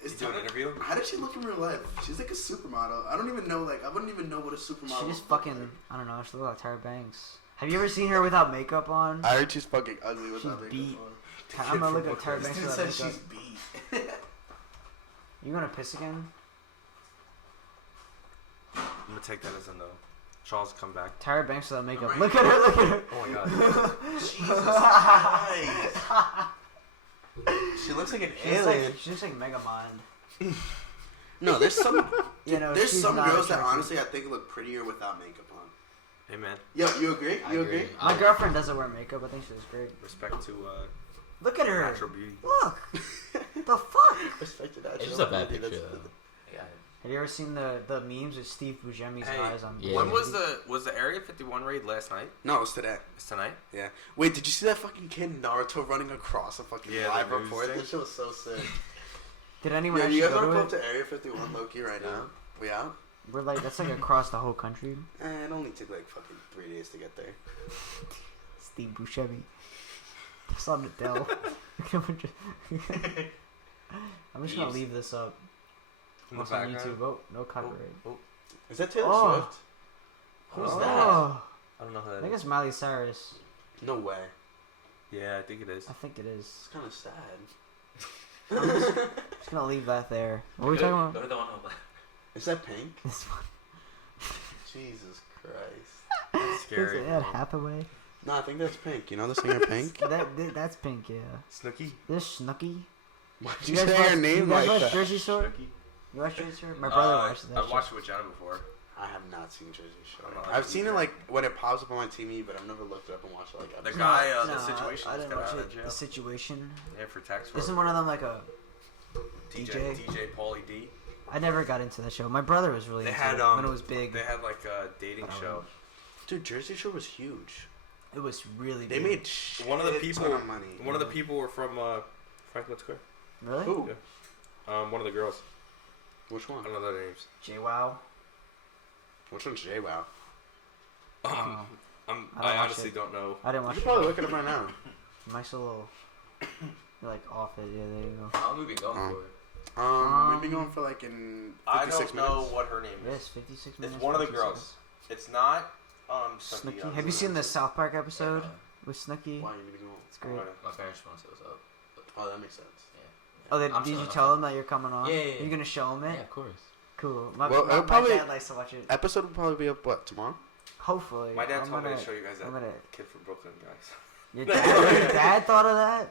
Did you do an interview? How did she look in real life? She's like a supermodel. I don't even know, like, I wouldn't even know what a supermodel She just looked fucking, like. I don't know, she looks like Tyra Banks. Have you ever seen her without makeup on? I heard she's fucking ugly She's without makeup beat. on. I'm gonna look at Tyra This Banks dude without said makeup. she's beat. You gonna piss again? I'm gonna take that as a no. Charles, come back. Tyra Banks without makeup. Right. Look at her, look at her. Oh my god. Jesus Christ. She looks like an alien. She looks like Megamind. No, there's some You know, there's she's some not girls that attractive. honestly I think look prettier without makeup on. Hey man, Yo, you agree? I You agree. agree? My girlfriend doesn't wear makeup. I think she looks great. respect to Look at her. Natural beauty. Look. The fuck? Respect to that. It's just a bad picture, though. Yeah. Have you ever seen the memes with Steve Buscemi's Hey, eyes on? Yeah. When was the Area 51 raid last night? No, it's today. It's tonight. Yeah. Wait, did you see that fucking kid Naruto running across a fucking live the news report? thing. That shit was so sick. Did anyone Yeah, actually you guys go want to to go it? up to Area 51 Loki right now? We out? We're like, that's like across the whole country. It only took like fucking 3 days to get there. Steve Buscemi. Something to tell. I'm just gonna leave this up. In the Also on background. YouTube. Oh, no copyright. Is that Taylor Oh. Swift? Who's Oh. that? I don't know who I that think is. it's Miley Cyrus. No way. Yeah, I think it is. I think it is. It's kind of sad. Just gonna leave that there. What are we talking Go about? to the one on the left. Is that Pink? This one. Jesus Christ. That's scary. Is it Anne Hathaway? No, I think that's Pink. You know the singer Pink? That's Pink, yeah. Snooki. This Snooki. Why'd You you guys say watch, her name you guys like watch that? Jersey Shore? You watch Jersey Shore? My brother watches that I've shit. watched it with Jenna before. I have not seen Jersey Shore. I'm not I've like seen you. it like when it pops up on my TV, but I've never looked it up and watched it like The episodes. guy, No, the situation. I just didn't got watch out of it. jail. The situation. Yeah, for tax fraud. Isn't one of them like a DJ? DJ Paulie D. I never got into that show. My brother was really They into had it when it was big. They had like a dating I don't show. know. Dude, Jersey Shore was huge. It was really They big. made shit One of the people. ton of money. One of the people were from Franklin Square. Really? Who? One of the girls. Which one? I don't know their names. JWoww. Which one's JWoww? I I don't watch honestly it. don't know. I didn't You watch should it. probably look it up right now. Mike's a little you're like off it. Yeah, there you go. How long have we been going Oh. for? We've been going for like in 56 I don't know minutes. what her name is. Yes, 56 minutes. It's one of the 56 girls. It's not Snooki. Snooki. Have you seen the South Park episode with Snooki? Why you need to go? It's great. My parents want to say what's up. Oh, that makes sense. Oh, I'm did you chilling, tell them that you're coming on? Yeah, yeah, yeah. You're gonna show them it? Yeah, of course. Cool. Well, My it'll probably- dad likes to watch it. Episode will probably be up what tomorrow? Hopefully. My dad I'm told me gonna- to show you guys that I'm gonna- kid from Brooklyn, guys. Your dad thought of that?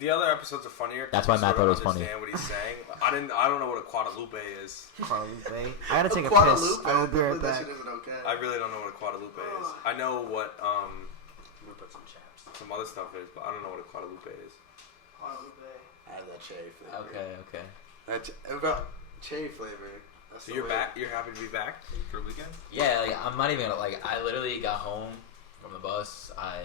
The other episodes are funnier. 'cause That's why you Matt sort of thought it was funny. understand what he's saying. I don't know what a Guadalupe is. Guadalupe. I gotta take a piss. Guadalupe, I will be right that back. shit isn't okay. I really don't know what a Guadalupe is. I know what I'm gonna put some chaps. some other stuff is, but I don't know what a Guadalupe is. I have that cherry flavor. Okay. That's about cherry flavor. That's So the you're way. back. You're happy to be back for the weekend. Yeah, like I'm not even gonna like. I literally got home from the bus. I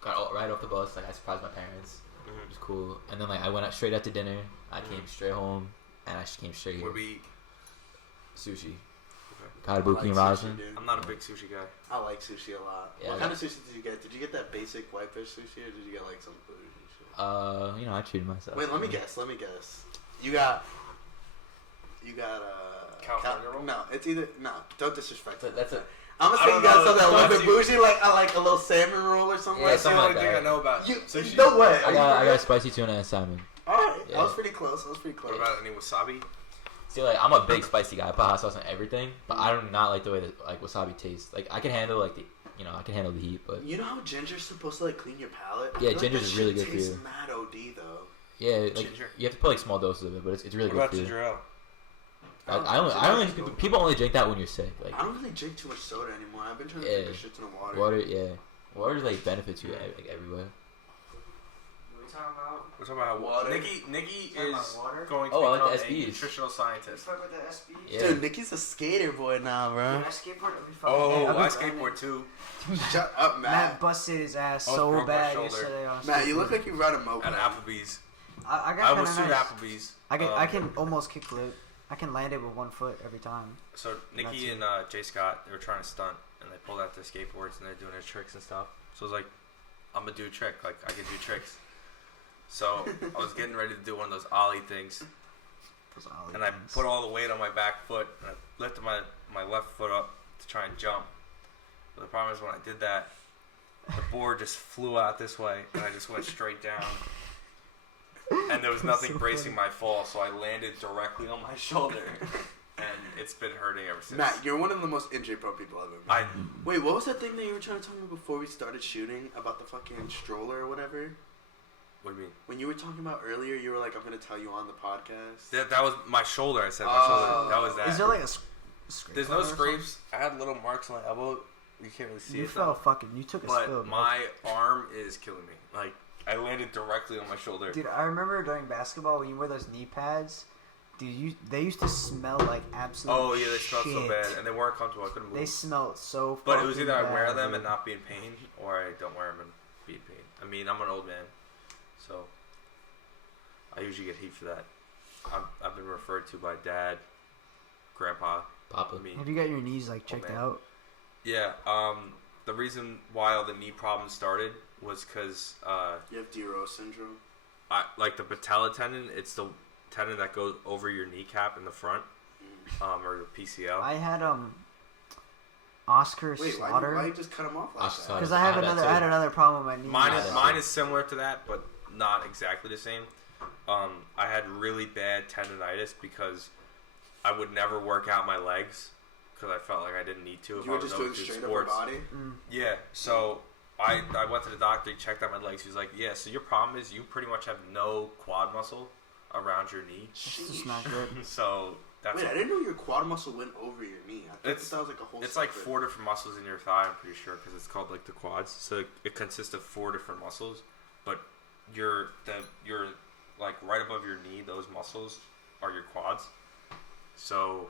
got right off the bus. Like I surprised my parents. It was cool. And then like I went out straight out to dinner. I came straight home, and I came straight here. Would we? Sushi. I Kaibuki like and sushi, ramen. dude. I'm not a big sushi guy. I like sushi a lot. Yeah, What I kind of sushi did you get? Did you get that basic whitefish sushi, or did you get like some bougie shit? I treated myself. Wait, let me guess. You got California roll? No, it's either Don't disrespect it. That's it. I'm gonna I say don't you got know. something a little That's bit you. bougie, like I like a little salmon roll or something. Yeah, like That's the something only like thing that. I know about You, sushi. no way. I got spicy tuna and salmon. All right, Yeah. I was pretty close. What about any wasabi? See, like I'm a big spicy guy. I put hot sauce on everything, but I do not like the way that like wasabi tastes. Like I can handle like I can handle the heat, but You know how ginger's supposed to like clean your palate? I Yeah, feel ginger's that is really shit good for tastes you. Mad OD though. yeah, like Ginger. you have to put like small doses of it, but it's really What about good for you. ginger ale? I only people only drink that when you're sick. Like I don't really drink too much soda anymore. I've been trying to Yeah. drink a shit ton of water. water like benefits you like everywhere. What are we talking about? We're talking about how Water. Nikki Talking about is water? going to Oh, I like become the a SBs. nutritional scientist. Talk about the SB? Yeah. Dude, Nikki's a skater boy now, bro. Dude, I skateboard every fucking day. Oh, I've I been grinding. skateboard too. Shut up, Matt Matt. busted his ass Almost so broke my bad shoulder. yesterday on Matt, you skateboard. look like you ride a moped. At Applebee's. I I got almost kind sued of nice. Applebee's. I can almost kickflip. I can land it with one foot every time. So Nikki and Jay Scott, they were trying to stunt, and they pulled out their skateboards and they're doing their tricks and stuff. So I was like, I'm gonna do a trick. Like I can do tricks. So I was getting ready to do one of those ollie things, and I put all the weight on my back foot, and I lifted my left foot up to try and jump. But the problem is when I did that, the board just flew out this way, and I just went straight down. And there was nothing so bracing my fall, so I landed directly on my shoulder, and it's been hurting ever since. Matt, you're one of the most injury pro people I've ever met. I Wait, what was that thing that you were trying to tell me before we started shooting about the fucking stroller or whatever? what do you mean? When you were talking about earlier, you were like, I'm going to tell you on the podcast. That was my shoulder. I said my Oh. shoulder. That was that. Is there like a scrape? There's on no it or something? scrapes. I had little marks on my elbow. You can't really see You it. fell though. fucking. You took a spill. But man. my arm is killing me. Like I landed directly on my shoulder. Dude, I remember during basketball when you wear those knee pads. Dude, they used to smell like absolute Oh yeah, they smelled so shit. bad, and they weren't comfortable. I couldn't move. They smelled so. But it was fucking either I wear bad, them dude. and not be in pain, or I don't wear them and be in pain. I mean, I'm an old man, so I usually get heat for that. I've been referred to by dad, grandpa, Papa. me. Have you got your knees like checked man. out? Yeah. The reason why all the knee problems started was because You have D-Rose syndrome. like the patella tendon. It's the tendon that goes over your kneecap in the front, or the PCL. I had Oscar Wait, Slaughter. why you just cut him off like Oscar that? Slaughter. Because I had another problem with my knee. Mine is similar to that, but not exactly the same. I had really bad tendonitis because I would never work out my legs because I felt like I didn't need to if You I were was just doing always doing straight upper sports. body? Yeah, so I went to the doctor, he checked out my legs. He was like, yeah, so your problem is you pretty much have no quad muscle around your knee. It's just not good. So that's Wait, I didn't know your quad muscle went over your knee. I thought that was like a whole It's like separate- 4 different muscles in your thigh, I'm pretty sure, because it's called like the quads. So it consists of 4 different muscles, but your like right above your knee, those muscles are your quads. So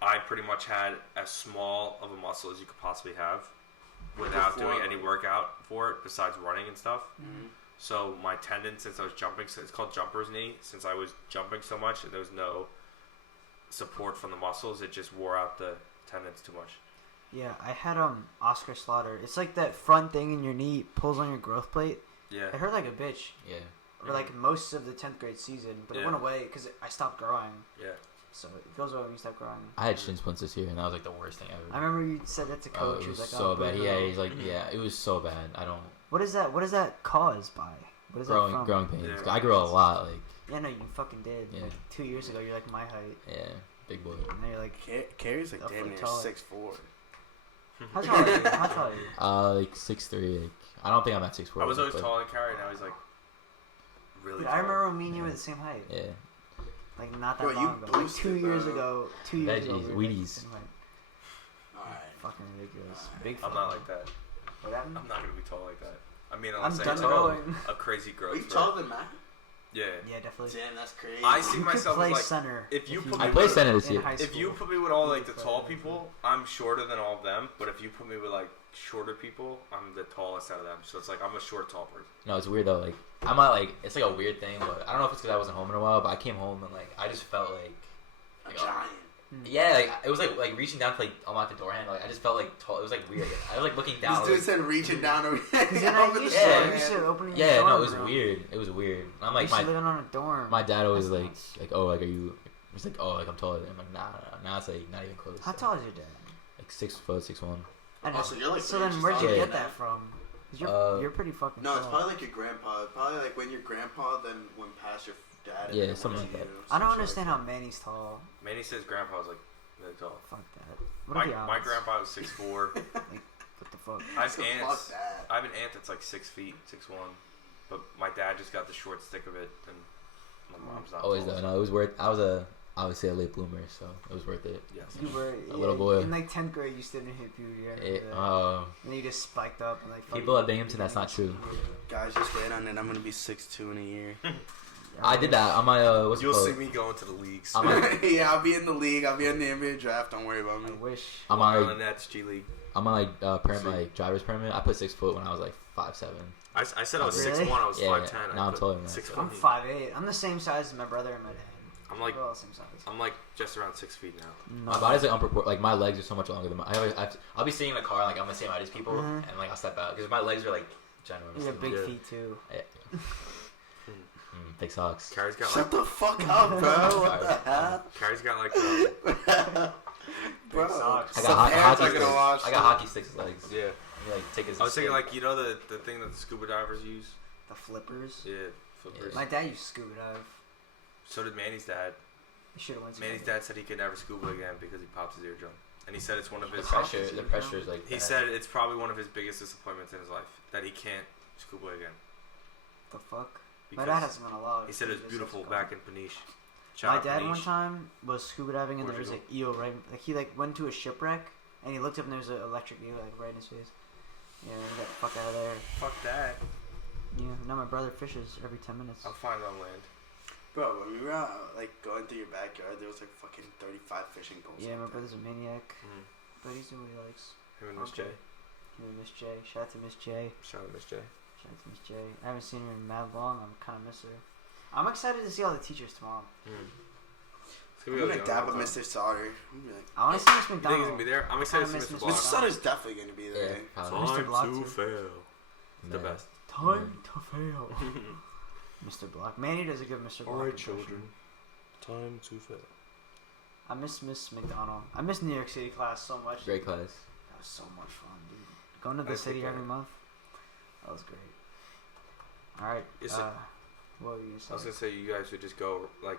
I pretty much had as small of a muscle as you could possibly have without doing any workout for it besides running and stuff. Mhm. So my tendon, since I was jumping, it's called jumper's knee. Since I was jumping so much and there was no support from the muscles, it just wore out the tendons too much. Yeah, I had Oscar Slaughter. It's like that front thing in your knee pulls on your growth plate. Yeah. It hurt like a bitch. Yeah. For like most of the 10th grade season, but it Yeah. went away because I stopped growing. Yeah. So it goes away when you stop growing. I had shin splints this year, and that was like the worst thing ever. I remember you said that to Oh, coach. it He was was like, so "Oh, bad. bro, Yeah, he's like, yeah, it was so bad. I don't. What is that? What is that caused by? What is that from? Growing pains. Yeah. I grew a lot. Like, Yeah, no, you fucking did. Yeah. Like 2 years ago, you're like my height, yeah, big boy. and now you're like, Carrie's like A damn foot near taller. 6'4". how tall are you? How tall are you? Like 6'3". Like, I don't think I'm at 6'4". I was always but, taller than Carrie, now he's like really Dude, tall. I remember when me and you were the same height. Yeah. Like not that Bro, you long ago. Like boosted, 2 years bro. ago. 2 years ago. Veggies, we were like the Wheaties. same height. Alright. Fucking ridiculous. Big. I'm not like that. What happened? I'm not gonna be tall like that. I mean, I'm unless I done hit growing. a crazy growth. Are you spurt. taller than Matt? Yeah. Yeah, definitely. Damn, that's crazy. I see You could myself play as like center. if you put I me played with- center this in year. high if you school. put me with all like the Play tall center. people, I'm shorter than all of them. But if you put me with like shorter people, I'm the tallest out of them. So it's like I'm a short, tall person. No, it's weird though. Like, I'm not like, it's like a weird thing, but I don't know if it's because I wasn't home in a while, but I came home and like I just felt like, A like, giant. yeah, like it was like reaching down to like unlock the door handle. Like I just felt like tall. It was like weird. I was like looking down. This like, dude said reaching down over Because you're not over the used Yeah. to it. door. You're used to opening your yeah, dorm no, it was room. weird. It was weird. I'm You're like used to my living on a dorm. dad always That's like nuts. oh like are you? He's like oh like I'm taller than him. I'm like nah. Now it's like not even close. How tall is your dad? Like 6 foot 6'1". I know. Oh, so you're like so 3 then inches where'd you taller get than that from? 'Cause you're pretty fucking No, tall. it's probably like your grandpa. Probably like when your grandpa then went past your dad. Yeah, and then something went to like you, I don't some shit understand like how Manny's tall. Manny says grandpa's like really tall. Fuck that. What are the odds? My grandpa was 6'4". What the fuck? I have So aunts. fuck that. I have an aunt that's like 6 feet, 6'1". But my dad just got the short stick of it, and my mom's not. Always tall, though. so- No, it was worth. I would say a late bloomer, so it was worth it. Yes. You were A little boy. in like 10th grade. You still didn't hit puberty. I remember that. Uh, And then you just spiked up and like. People at Binghamton, that's not true. Guys, just wait on it. I'm gonna be 6'2" in a year. I did that on my what's it You'll called? see me going to the leagues. I'm a- Yeah, I'll be in the league. I'll be in the NBA draft. Don't worry about I me. wish. I'm on on the like Nets G League. I'm on like like driver's permit. I put 6 foot when I was like 5'7". I said I was Really? 6'1". I was Yeah, 5'10". now I I'm put taller than that. 6'1". I'm 5'8". I'm the same size as my brother and my dad. I'm like We're all the same size. I'm like just around 6 feet now. My body's like unproportionate. Like my legs are so much longer than my. I'll be sitting in the car like I'm the same height as people, Mhm. and like I'll step out because my legs are like ginormous. You have big Yeah. feet too. Big socks. Carrie's got Shut like the fuck up, bro. What the hell? Carrie's got like Bro, socks. I some got pants hockey are sticks. gonna wash. I got hockey sticks legs. yeah. You, like take his. I was thinking like you know the thing that the scuba divers use. The flippers. Yeah, flippers. My dad used scuba dive. So did Manny's dad. He should have went. Manny's dad said he could never scuba again because he popped his eardrum, and he said it's one of The his. pressure. The pressure is like. He bad. said it's probably one of his biggest disappointments in his life that he can't scuba again. The fuck. My Because dad hasn't been allowed. he said it was beautiful back in Peniche. My Shout out dad Peniche. one time was scuba diving and there was Portugal. an eel right. Like he like went to a shipwreck and he looked up and there was an electric eel like right in his face. Yeah, he got the fuck out of there. Fuck that. Yeah, now my brother fishes every 10 minutes. I'll find on land. Bro, when we were out, like, going through your backyard, there was, like, fucking 35 fishing poles. Yeah, my out there. brother's a maniac, Mm. but he's doing what he likes. Him and Miss Okay. J. Him and Miss J. Shout out to Miss J. Shout out Miss J. Shout out to Miss J. I haven't seen her in mad long. I'm kind of miss her. I'm excited to see all the teachers tomorrow. I'm gonna dab with Mr. Sauter. I'm gonna be like, I want to see Miss You think he's McDonald. gonna be there? I'm excited to see miss Mr. Mr. Block. Mr. Sauter's definitely gonna be there. probably. Mr. Block too. fail. The Man. best. Time to fail. Mr. Block. Manny does a good Mr. Block impression. Time to fail. I miss Miss McDonald. I miss New York City class so much. Great class. That was so much fun, dude. Going to the I city think every month. That was great. All right. Is it- What were you I was saying? gonna say you guys would just go like,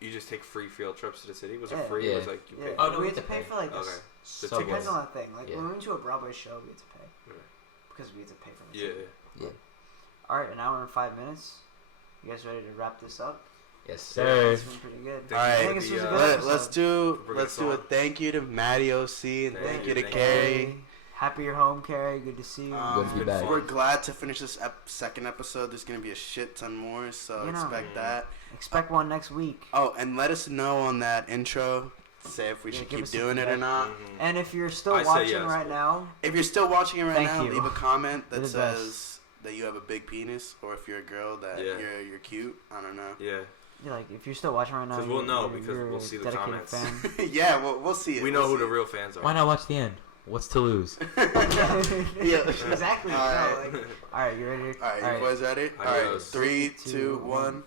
you just take free field trips to the city. Was Yeah. it free? Yeah. Or was it like you Yeah, pay? Oh, no, we we had to had to pay pay. for like this. Okay. So tickets. Depends on the thing. Like Yeah. when we went to a Broadway show, we had to pay Yeah. because we had to pay for the Yeah. ticket. All right, an hour and 5 minutes. You guys ready to wrap this up? Yes, sir. It's been pretty good. Thank All you right. I for think this was a the, good episode. Let's bringing do a us on. thank you to Matty OC and Thank thank you, you to thank you. Carrie. Happy you're home, Carrie. Good to see you. Good to be back. We're glad to finish this second episode. There's gonna be a shit ton more, so You know. expect that. Expect one next week. Oh, and let us know on that intro. Say if we Yeah, should give keep us some doing it or feedback. not. Mhm. And if you're still I say watching yes. right now, If you're still watching it right Thank now, you. leave a comment that You're the says that you have a big penis, or if you're a girl that Yeah. you're cute. I don't know. Yeah. you're like, if you're still watching right now, 'Cause we'll you're- know you're- because you're we'll a see the dedicated comments. fan. Yeah, we'll see it. We know We'll who the see real fans are. Why not watch the end? What's to lose? Yeah. Exactly. All No, right. like, all right, you ready? All right, you boys ready? All All right. right, 3, 2, 1.